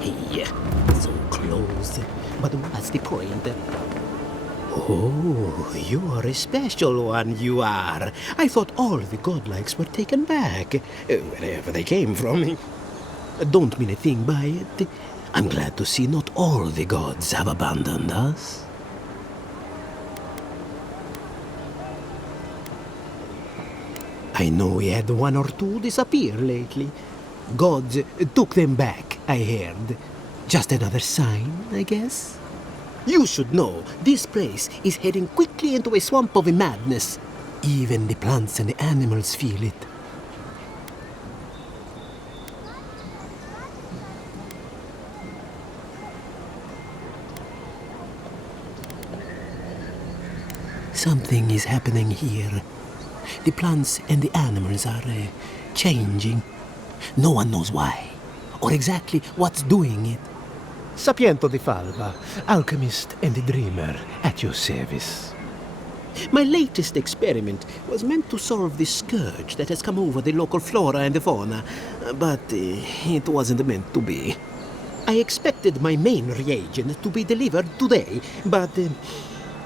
Hey, so close. But what's the point? Oh, you are a special one, you are. I thought all the godlikes were taken back, wherever they came from. Don't mean a thing by it. I'm glad to see not all the gods have abandoned us. I know we had one or two disappear lately. Gods took them back, I heard. Just another sign, I guess. You should know, this place is heading quickly into a swamp of madness. Even the plants and the animals feel it. Something is happening here. The plants and the animals are changing. No one knows why, or exactly what's doing it. Sapiento di Falva, alchemist and dreamer, at your service. My latest experiment was meant to solve the scourge that has come over the local flora and fauna, but it wasn't meant to be. I expected my main reagent to be delivered today, but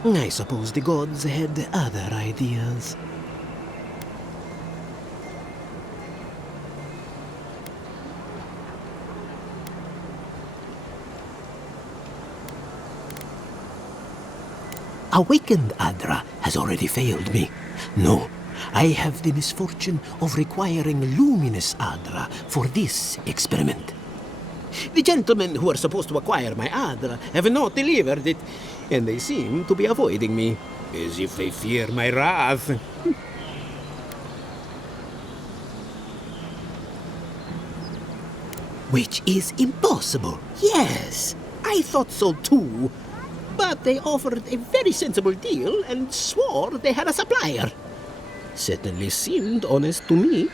I suppose the gods had other ideas. Awakened Adra has already failed me. No, I have the misfortune of requiring luminous Adra for this experiment. The gentlemen who are supposed to acquire my Adra have not delivered it, and they seem to be avoiding me, as if they fear my wrath. Which is impossible. Yes, I thought so too. But they offered a very sensible deal and swore they had a supplier. Certainly seemed honest to me.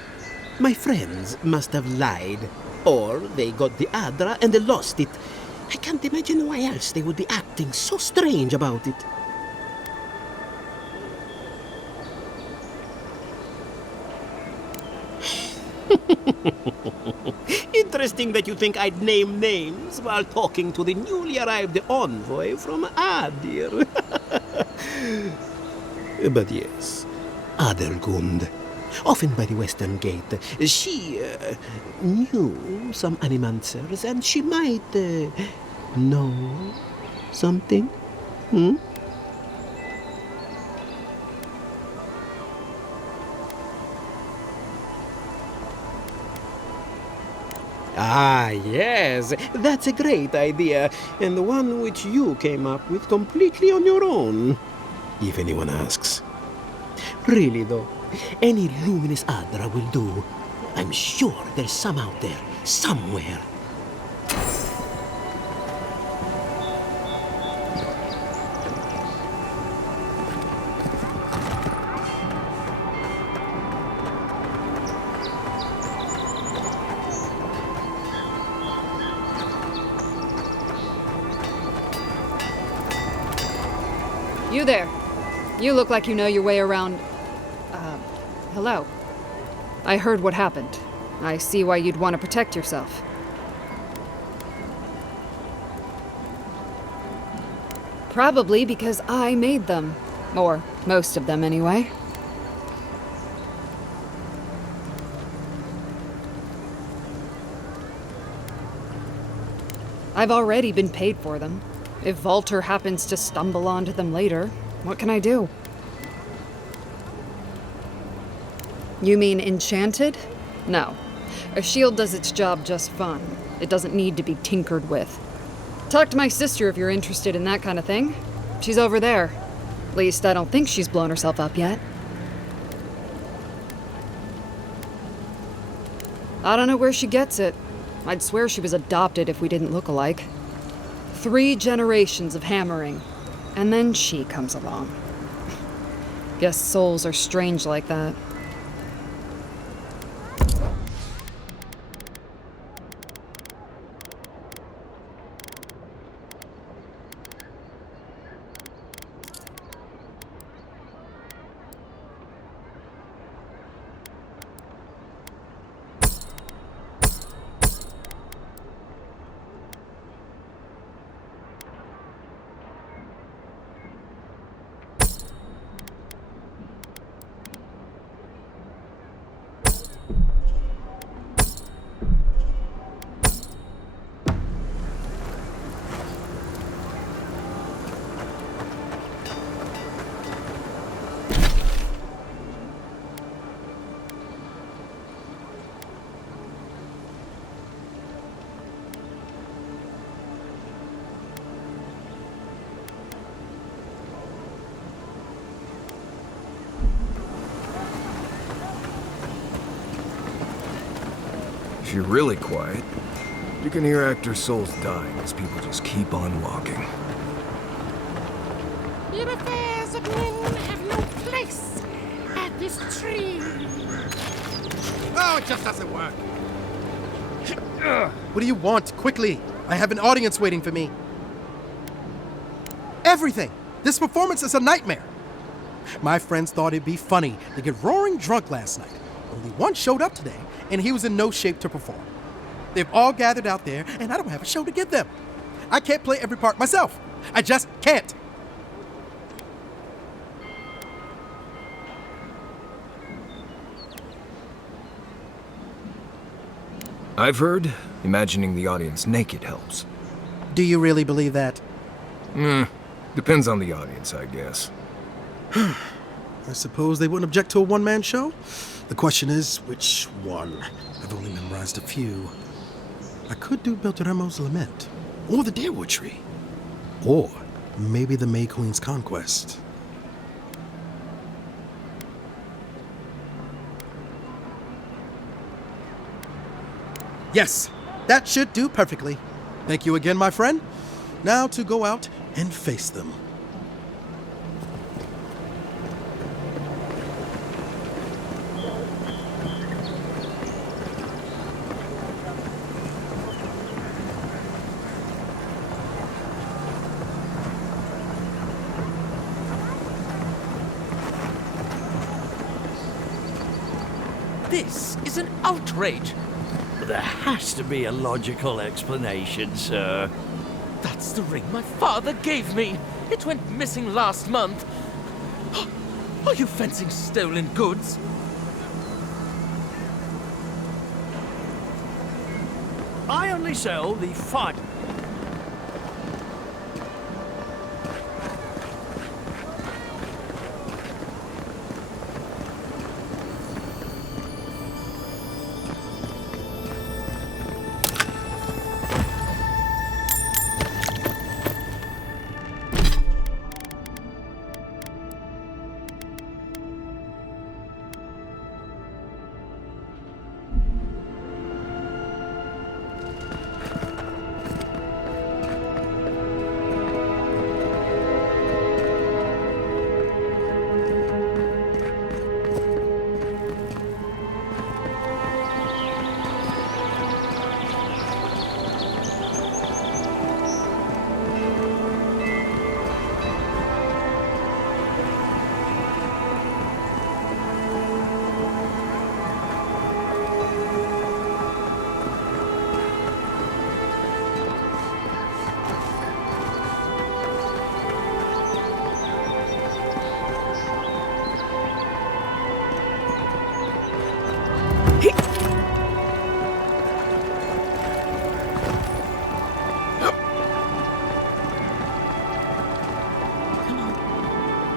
My friends must have lied. Or they got the Adra and they lost it. I can't imagine why else they would be acting so strange about it. Interesting that you think I'd name names while talking to the newly arrived envoy from Adir. But yes, Adelgund, often by the Western Gate, she knew some animancers, and she might know something. Hmm? Ah, yes, that's a great idea, and the one which you came up with completely on your own, if anyone asks. Really, though, any luminous Adra will do. I'm sure there's some out there, somewhere. You there. You look like you know your way around. Hello. I heard what happened. I see why you'd want to protect yourself. Probably because I made them. Or most of them, anyway. I've already been paid for them. If Volter happens to stumble onto them later, what can I do? You mean enchanted? No. A shield does its job just fine. It doesn't need to be tinkered with. Talk to my sister if you're interested in that kind of thing. She's over there. At least I don't think she's blown herself up yet. I don't know where she gets it. I'd swear she was adopted if we didn't look alike. 3 generations of hammering, and then she comes along. Guess souls are strange like that. If you're really quiet, you can hear actors' souls dying as people just keep on walking. Your affairs of men have no place at this tree. Oh, it just doesn't work. What do you want? Quickly! I have an audience waiting for me. Everything! This performance is a nightmare. My friends thought it'd be funny to get roaring drunk last night. Only one showed up today, and he was in no shape to perform. They've all gathered out there, and I don't have a show to give them. I can't play every part myself. I just can't. I've heard imagining the audience naked helps. Do you really believe that? Depends on the audience, I guess. I suppose they wouldn't object to a one-man show? The question is, which one? I've only memorized a few. I could do Beltramo's Lament, or the Deerwood Tree, or maybe the May Queen's Conquest. Yes, that should do perfectly. Thank you again, my friend. Now to go out and face them. This is an outrage. There has to be a logical explanation, sir. That's the ring my father gave me. It went missing last month. Are you fencing stolen goods? I only sell the fine.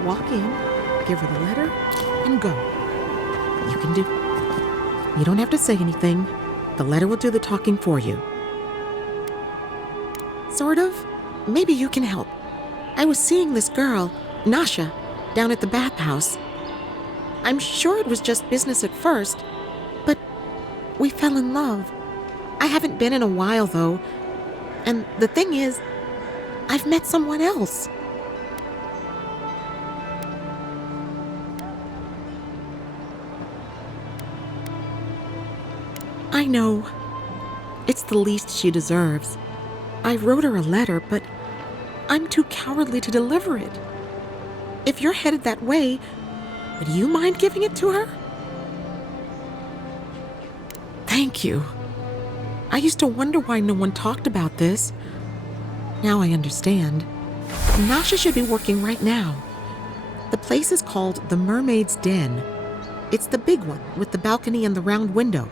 Walk in, give her the letter, and go. You can do. You don't have to say anything. The letter will do the talking for you. Sort of. Maybe you can help. I was seeing this girl, Nasha, down at the bathhouse. I'm sure it was just business at first, but we fell in love. I haven't been in a while, though. And the thing is, I've met someone else. I know. It's the least she deserves. I wrote her a letter, but I'm too cowardly to deliver it. If you're headed that way, would you mind giving it to her? Thank you. I used to wonder why no one talked about this. Now I understand. Nasha should be working right now. The place is called the Mermaid's Den. It's the big one with the balcony and the round window.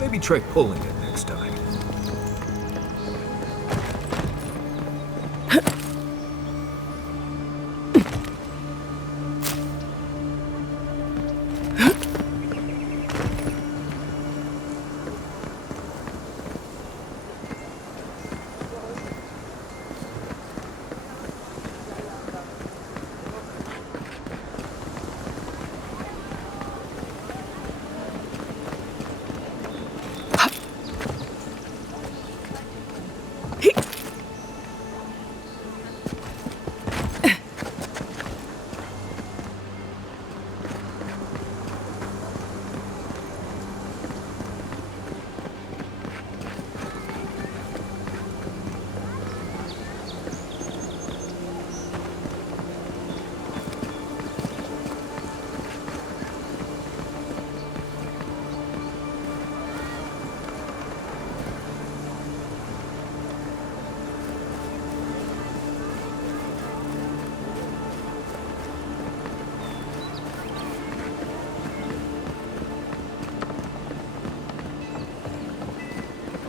Maybe try pulling it next time.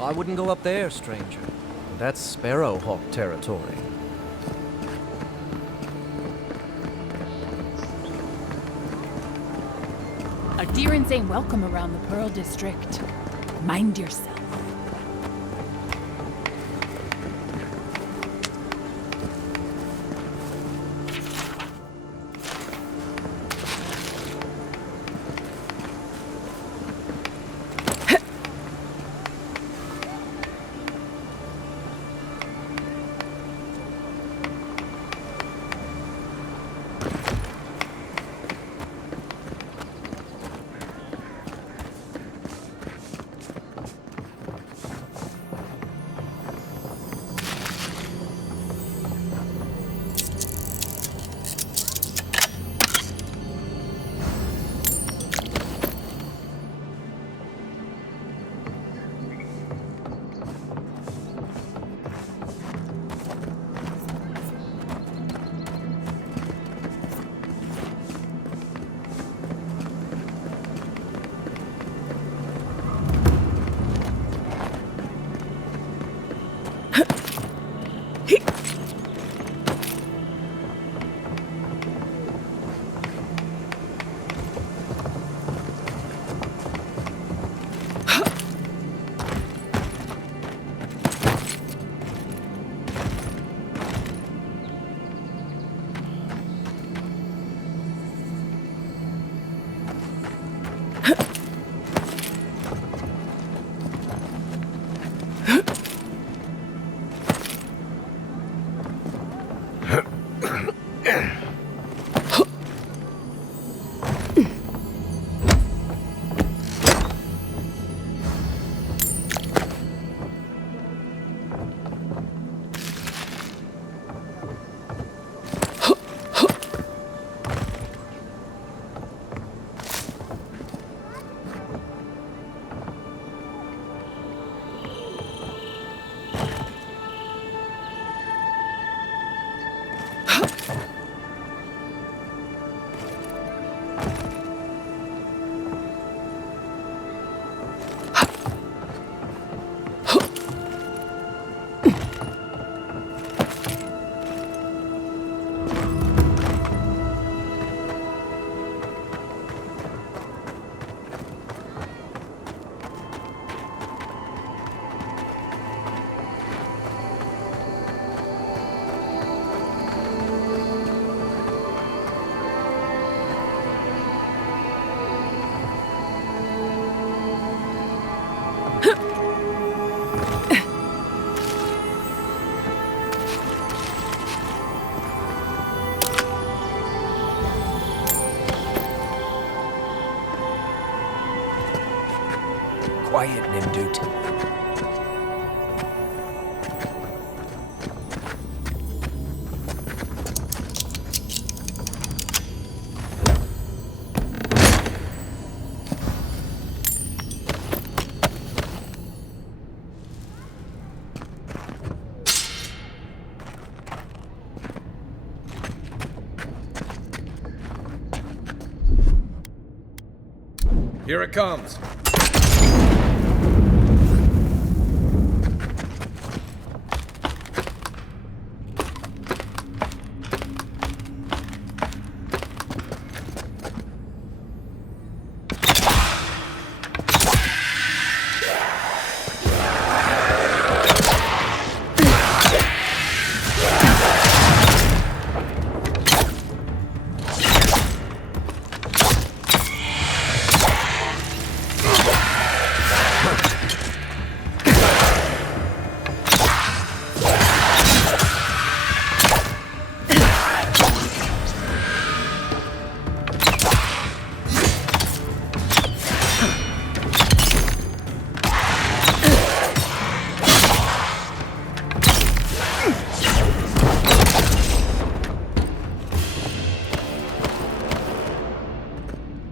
I wouldn't go up there, stranger. That's Sparrowhawk territory. Adherents ain't welcome around the Pearl District. Mind yourself. Quiet, Nimdut. Here it comes.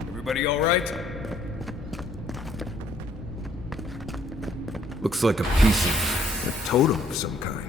Everybody all right? Looks like a piece of a totem of some kind.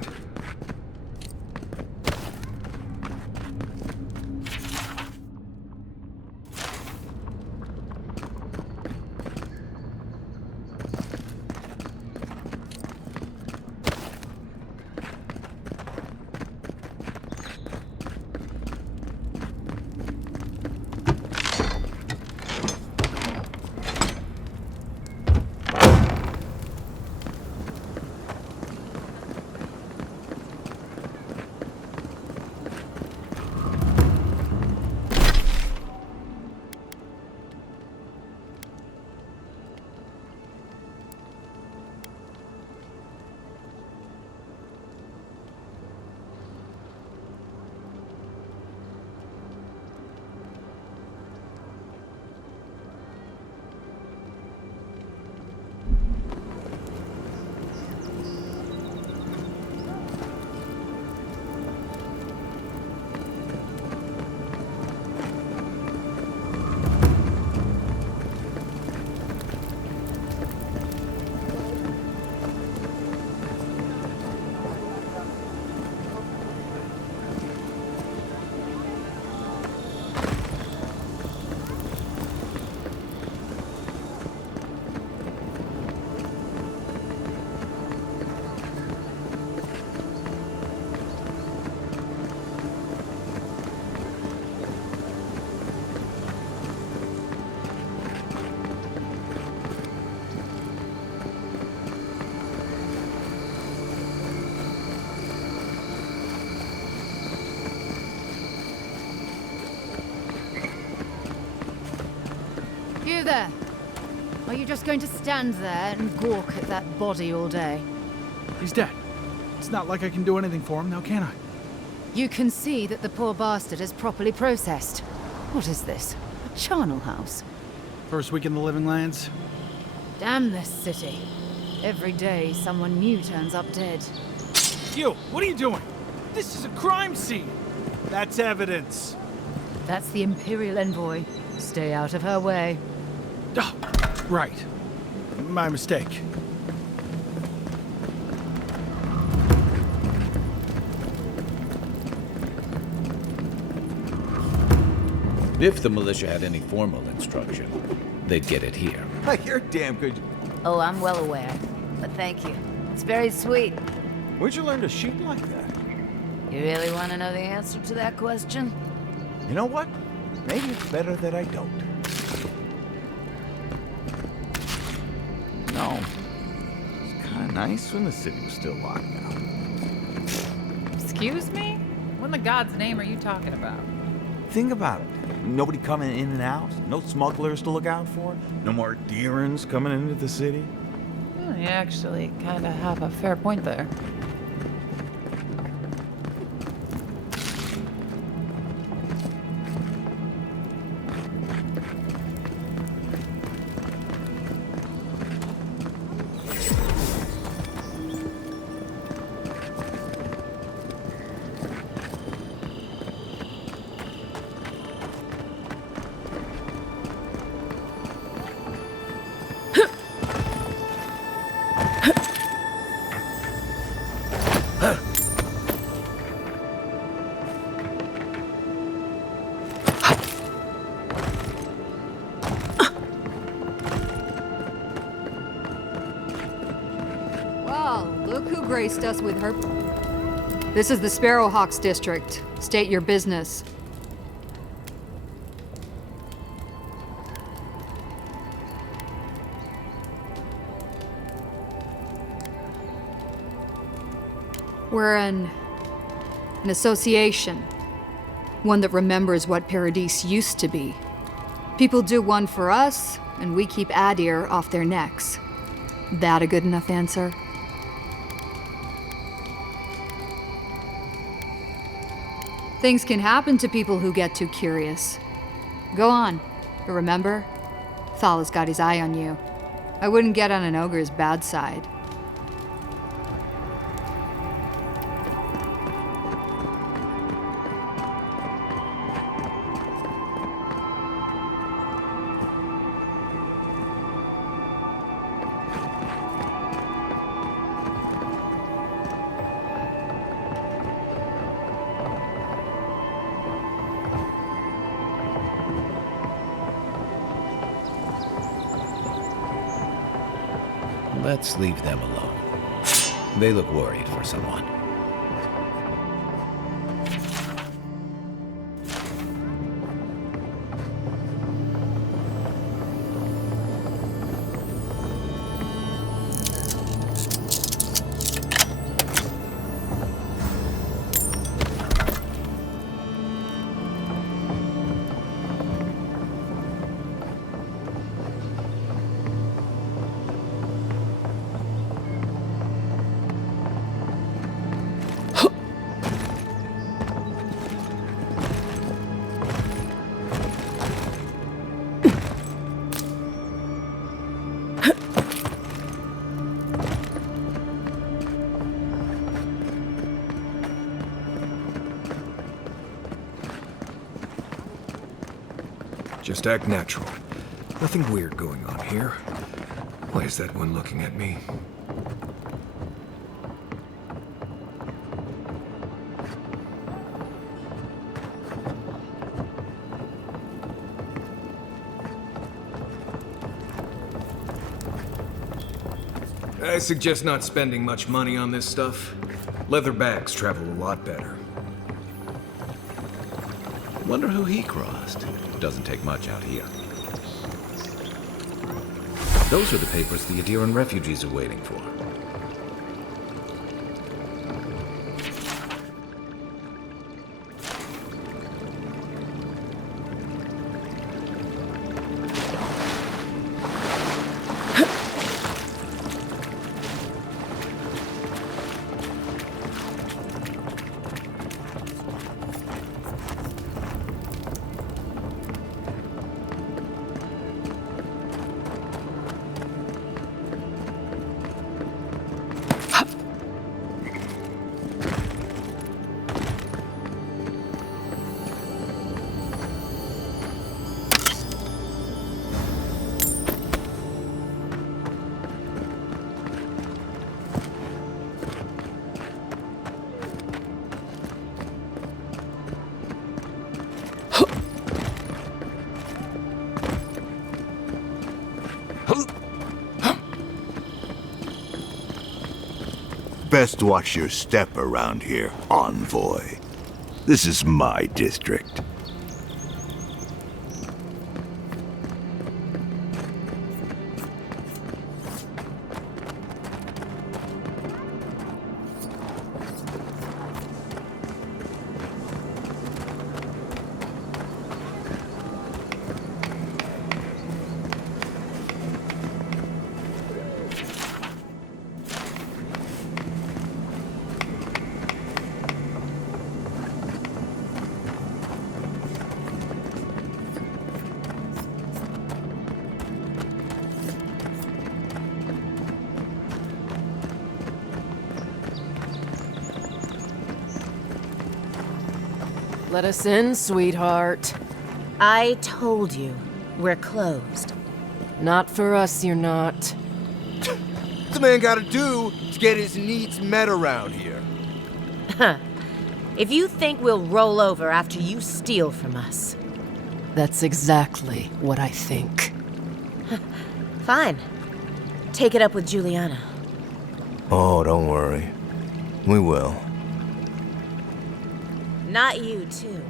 You there! Are you just going to stand there and gawk at that body all day? He's dead. It's not like I can do anything for him now, can I? You can see that the poor bastard is properly processed. What is this? A charnel house? First week in the Living Lands. Damn this city. Every day someone new turns up dead. You, what are you doing? This is a crime scene. That's evidence. That's the Imperial Envoy. Stay out of her way. Oh, right. My mistake. If the militia had any formal instruction, they'd get it here. You're damn good. Oh, I'm well aware. But thank you. It's very sweet. Where'd you learn to shoot like that? You really want to know the answer to that question? You know what? Maybe it's better that I don't. No. It's kind of nice when the city was still locked down. Excuse me? What in the God's name are you talking about? Think about it. Nobody coming in and out. No smugglers to look out for. No more deerins coming into the city. Oh, you actually kind of have a fair point there. Graced us with her. This is the Sparrowhawks district. State your business. We're an association. One that remembers what Paradise used to be. People do one for us, and we keep Adir off their necks. That a good enough answer? Things can happen to people who get too curious. Go on, but remember, Thal's got his eye on you. I wouldn't get on an ogre's bad side. Let's leave them alone. They look worried for someone. Just act natural. Nothing weird going on here. Why is that one looking at me? I suggest not spending much money on this stuff. Leather bags travel a lot better. Wonder who he crossed. Doesn't take much out here. Those are the papers the Adiran refugees are waiting for. Best watch your step around here, envoy. This is my district. Let us in, sweetheart. I told you, we're closed. Not for us, you're not. What's the man gotta do to get his needs met around here? Huh. If you think we'll roll over after you steal from us. That's exactly what I think. Fine. Take it up with Juliana. Oh, don't worry. We will. Not you, too.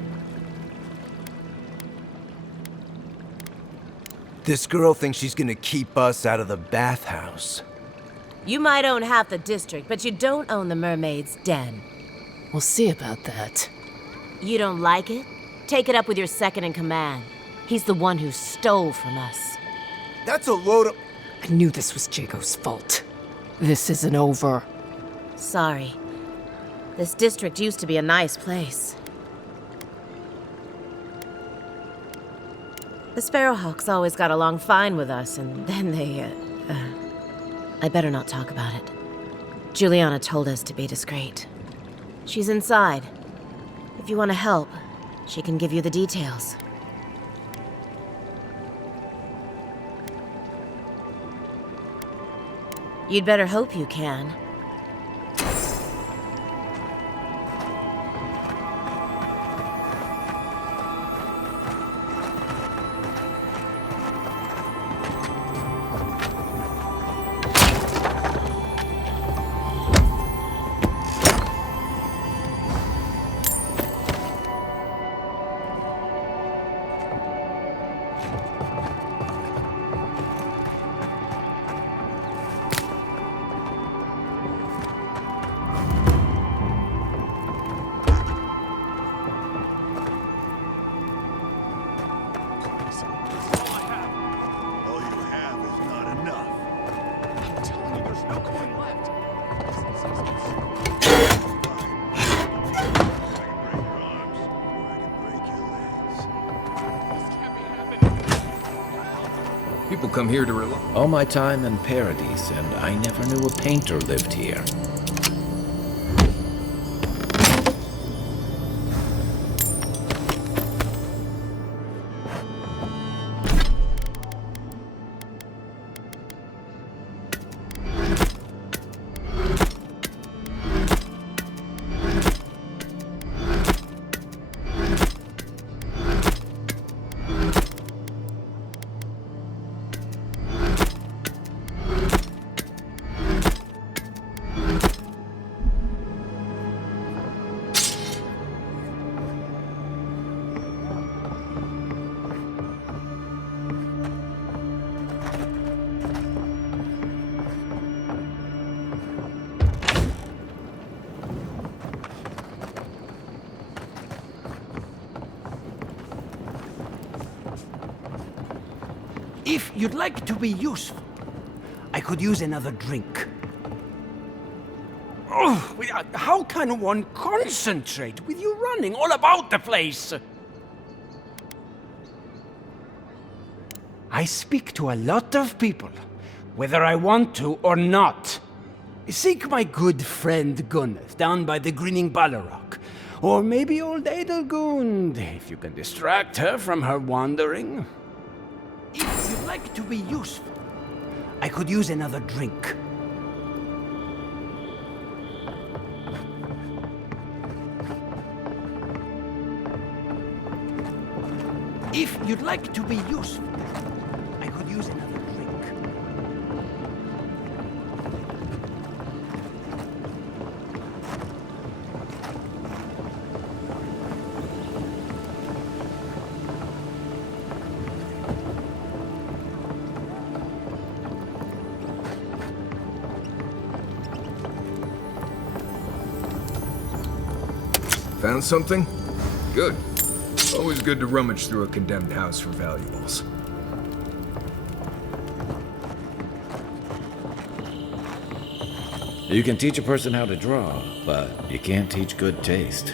This girl thinks she's gonna keep us out of the bathhouse. You might own half the district, but you don't own the mermaid's den. We'll see about that. You don't like it? Take it up with your second in command. He's the one who stole from us. That's a load of... I knew this was Jago's fault. This isn't over. Sorry. This district used to be a nice place. The Sparrowhawks always got along fine with us, and then they, I better not talk about it. Juliana told us to be discreet. She's inside. If you want to help, she can give you the details. You'd better hope you can. People come here to relax. All my time in Paradise, and I never knew a painter lived here. If you'd like to be useful, I could use another drink. Oh, how can one concentrate with you running all about the place? I speak to a lot of people, whether I want to or not. Seek my good friend Gunneth down by the grinning Balrog. Or maybe old Adelgund, if you can distract her from her wandering. If you'd like to be useful, I could use another drink. If you'd like to be useful, I could use another drink. Found something? Good. Always good to rummage through a condemned house for valuables. You can teach a person how to draw, but you can't teach good taste.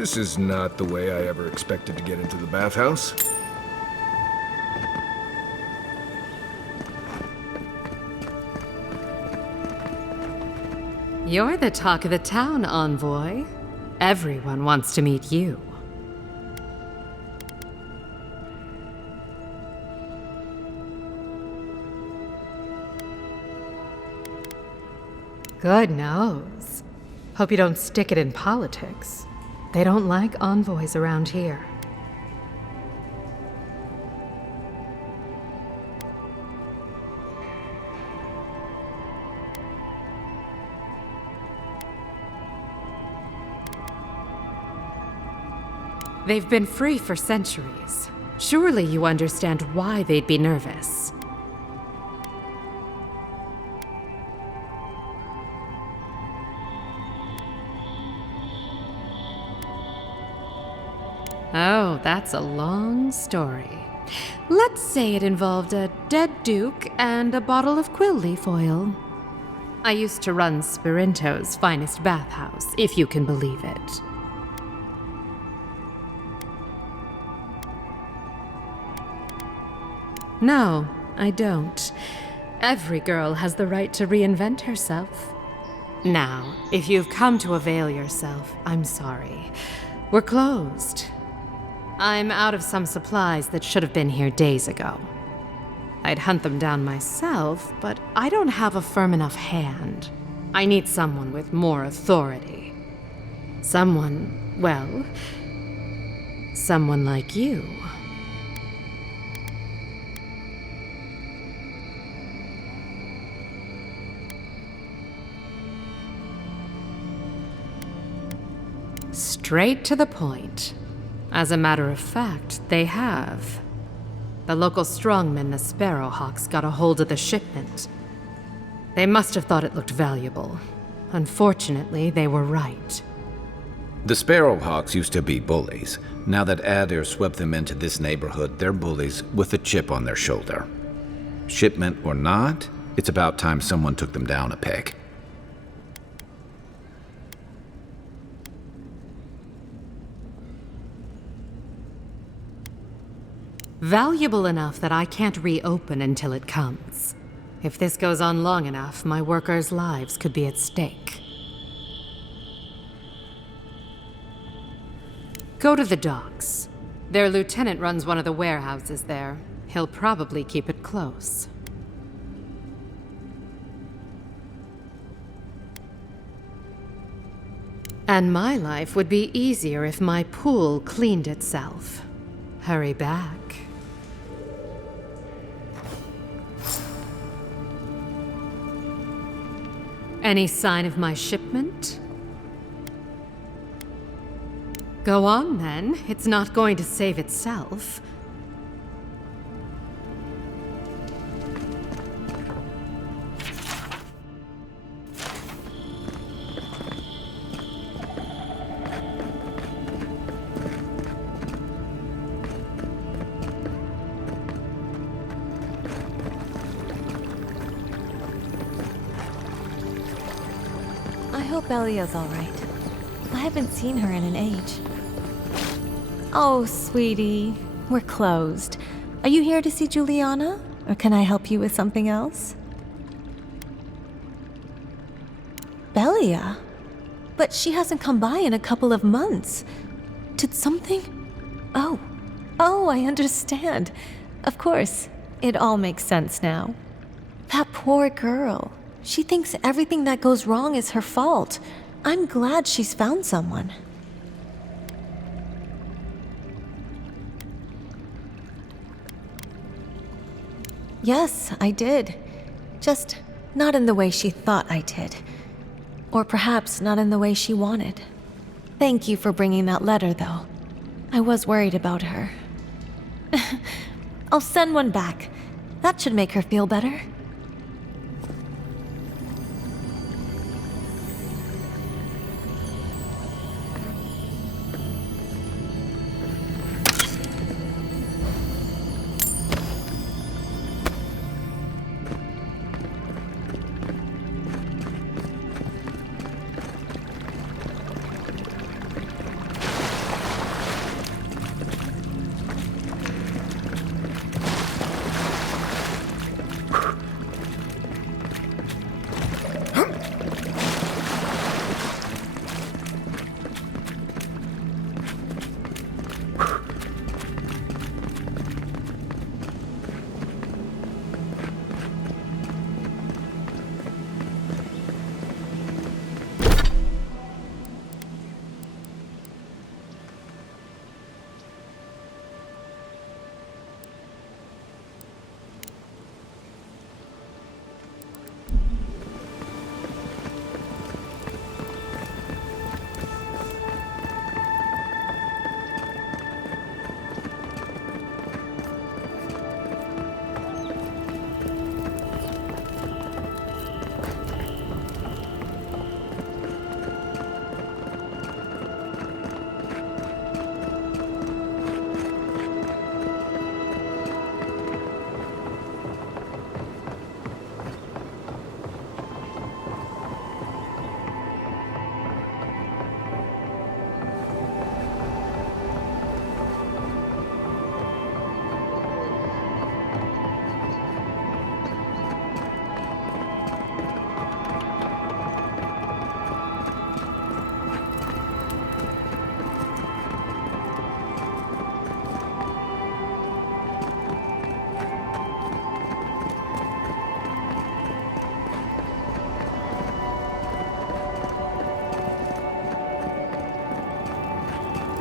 This is not the way I ever expected to get into the bathhouse. You're the talk of the town, Envoy. Everyone wants to meet you. Good nose. Hope you don't stick it in politics. They don't like envoys around here. They've been free for centuries. Surely you understand why they'd be nervous. Oh, that's a long story. Let's say it involved a dead duke and a bottle of quill leaf oil. I used to run Sperinto's finest bathhouse, if you can believe it. No, I don't. Every girl has the right to reinvent herself. Now, if you've come to avail yourself, I'm sorry. We're closed. I'm out of some supplies that should have been here days ago. I'd hunt them down myself, but I don't have a firm enough hand. I need someone with more authority. Someone, well, someone like you. Straight to the point. As a matter of fact, they have. The local strongmen, the Sparrowhawks, got a hold of the shipment. They must have thought it looked valuable. Unfortunately, they were right. The Sparrowhawks used to be bullies. Now that Adair swept them into this neighborhood, they're bullies with a chip on their shoulder. Shipment or not, it's about time someone took them down a peg. Valuable enough that I can't reopen until it comes. If this goes on long enough, my workers' lives could be at stake. Go to the docks. Their lieutenant runs one of the warehouses there. He'll probably keep it close. And my life would be easier if my pool cleaned itself. Hurry back. Any sign of my shipment? Go on, then. It's not going to save itself. I hope Elia's all right. I haven't seen her in an age. Oh, sweetie, we're closed. Are you here to see Juliana? Or can I help you with something else? Belia? But she hasn't come by in a couple of months. Did something? Oh, I understand. Of course, it all makes sense now. That poor girl. She thinks everything that goes wrong is her fault. I'm glad she's found someone. Yes, I did. Just not in the way she thought I did. Or perhaps not in the way she wanted. Thank you for bringing that letter, though. I was worried about her. I'll send one back. That should make her feel better.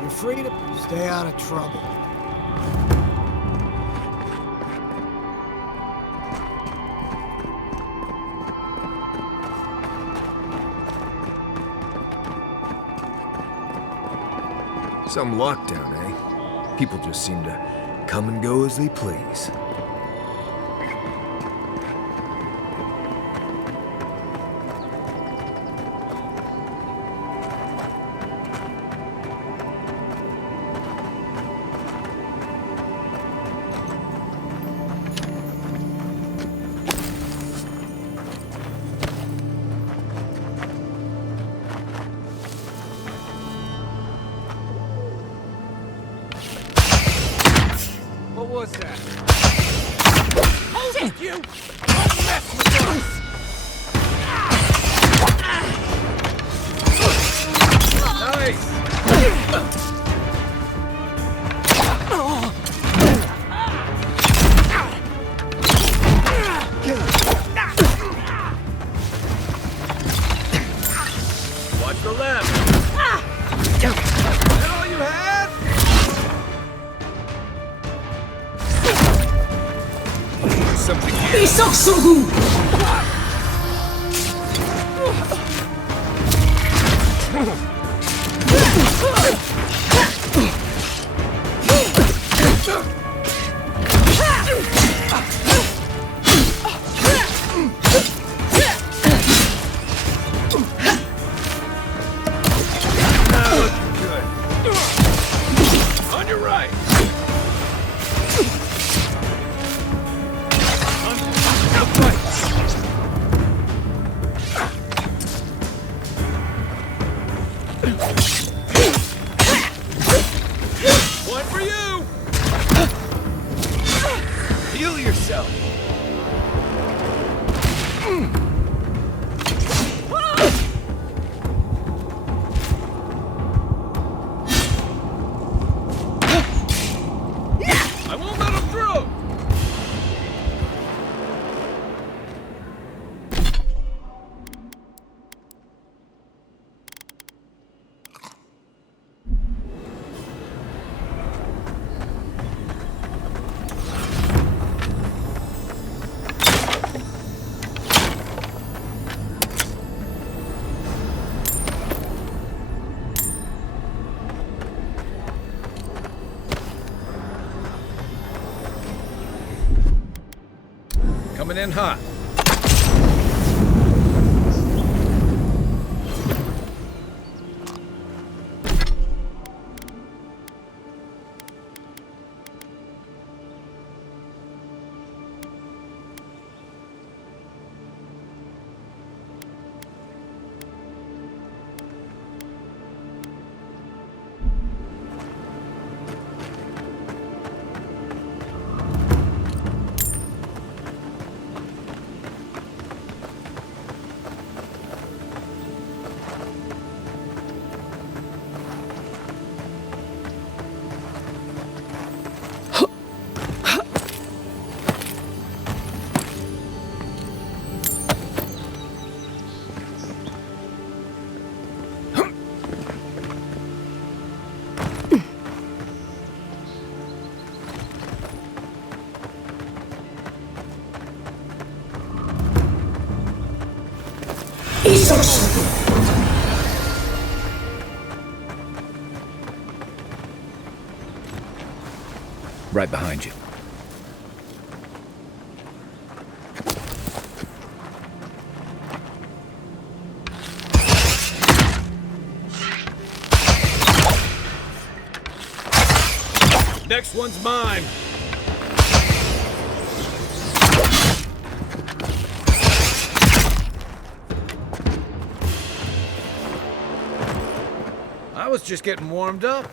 Free to stay out of trouble. Some lockdown, eh? People just seem to come and go as they please. What was that? Hold it, you! Don't mess with us! Nice! Watch the left! Is that all you had? something here. On your right. One for you. Heal yourself. I won't let him through! Coming in hot. Right behind you. Next one's mine. I was just getting warmed up.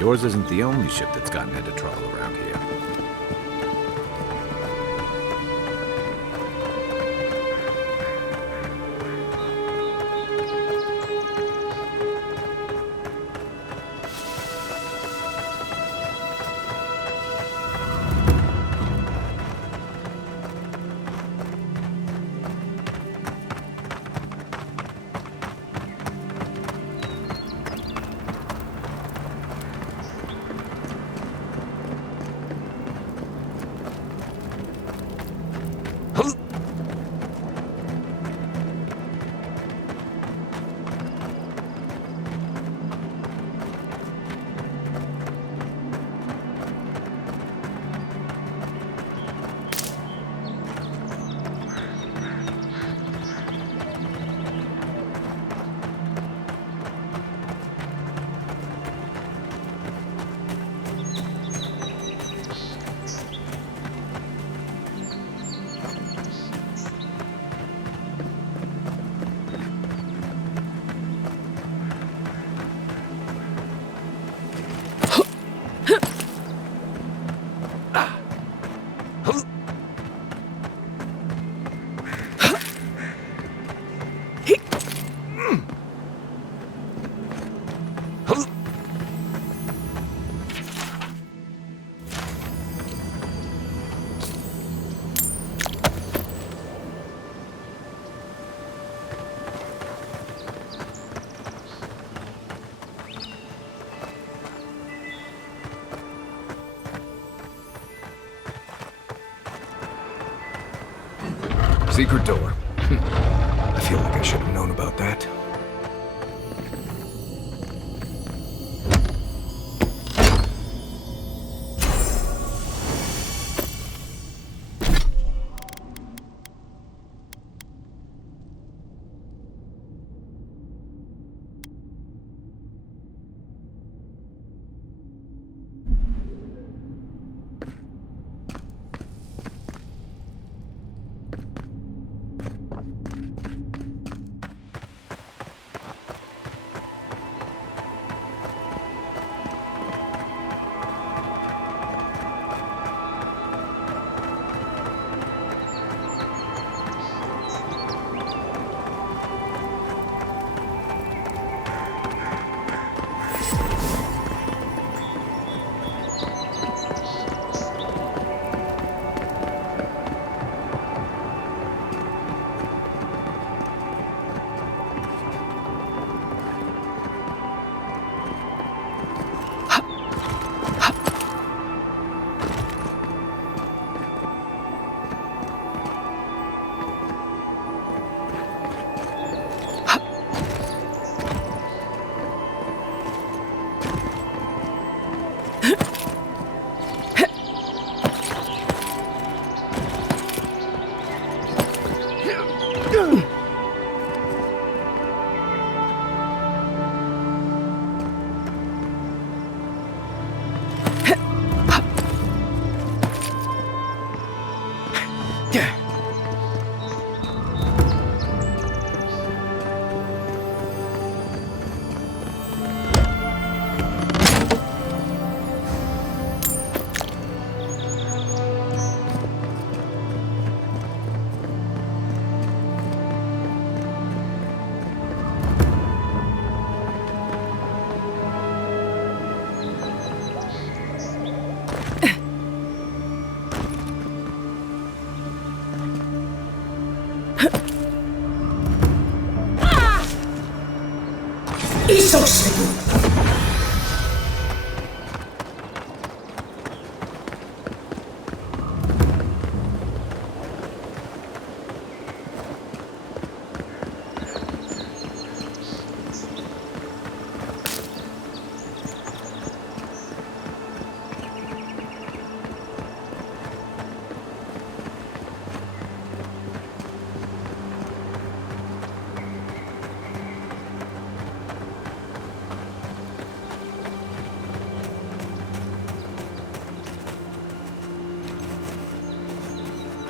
Yours isn't the only ship that's gotten into trouble around here. Secret door. I feel like I should have known about that.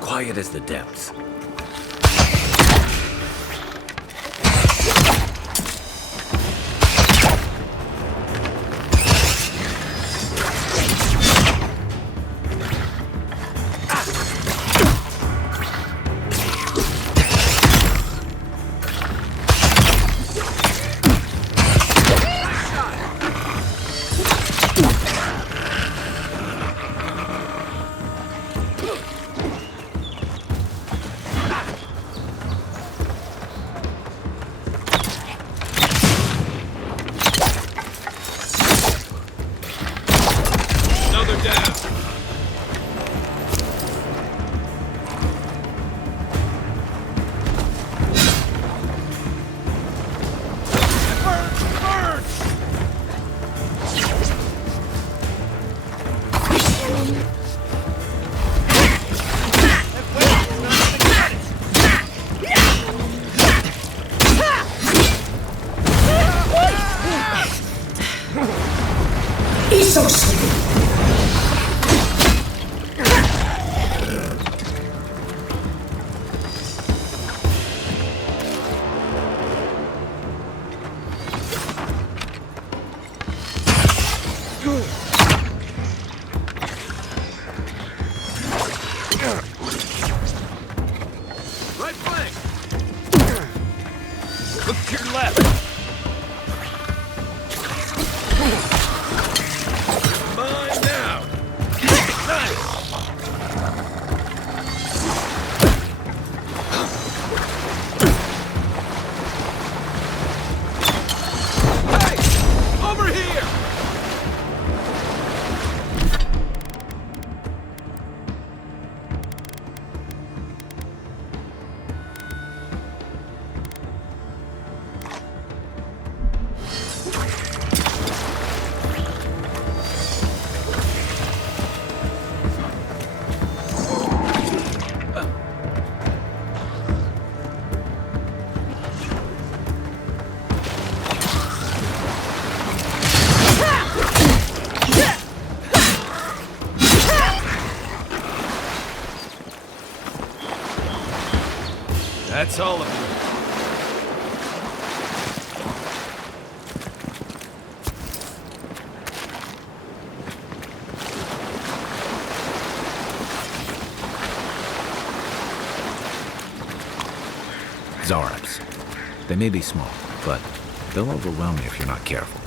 Quiet as the depths. Right flank! Look to your left! Mine! That's all of you. Zarabs. They may be small, but they'll overwhelm you if you're not careful.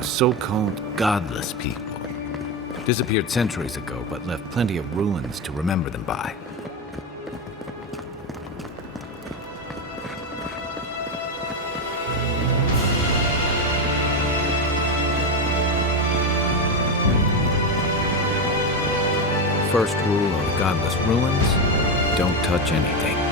So-called godless people. Disappeared centuries ago, but left plenty of ruins to remember them by. First rule of godless ruins: don't touch anything.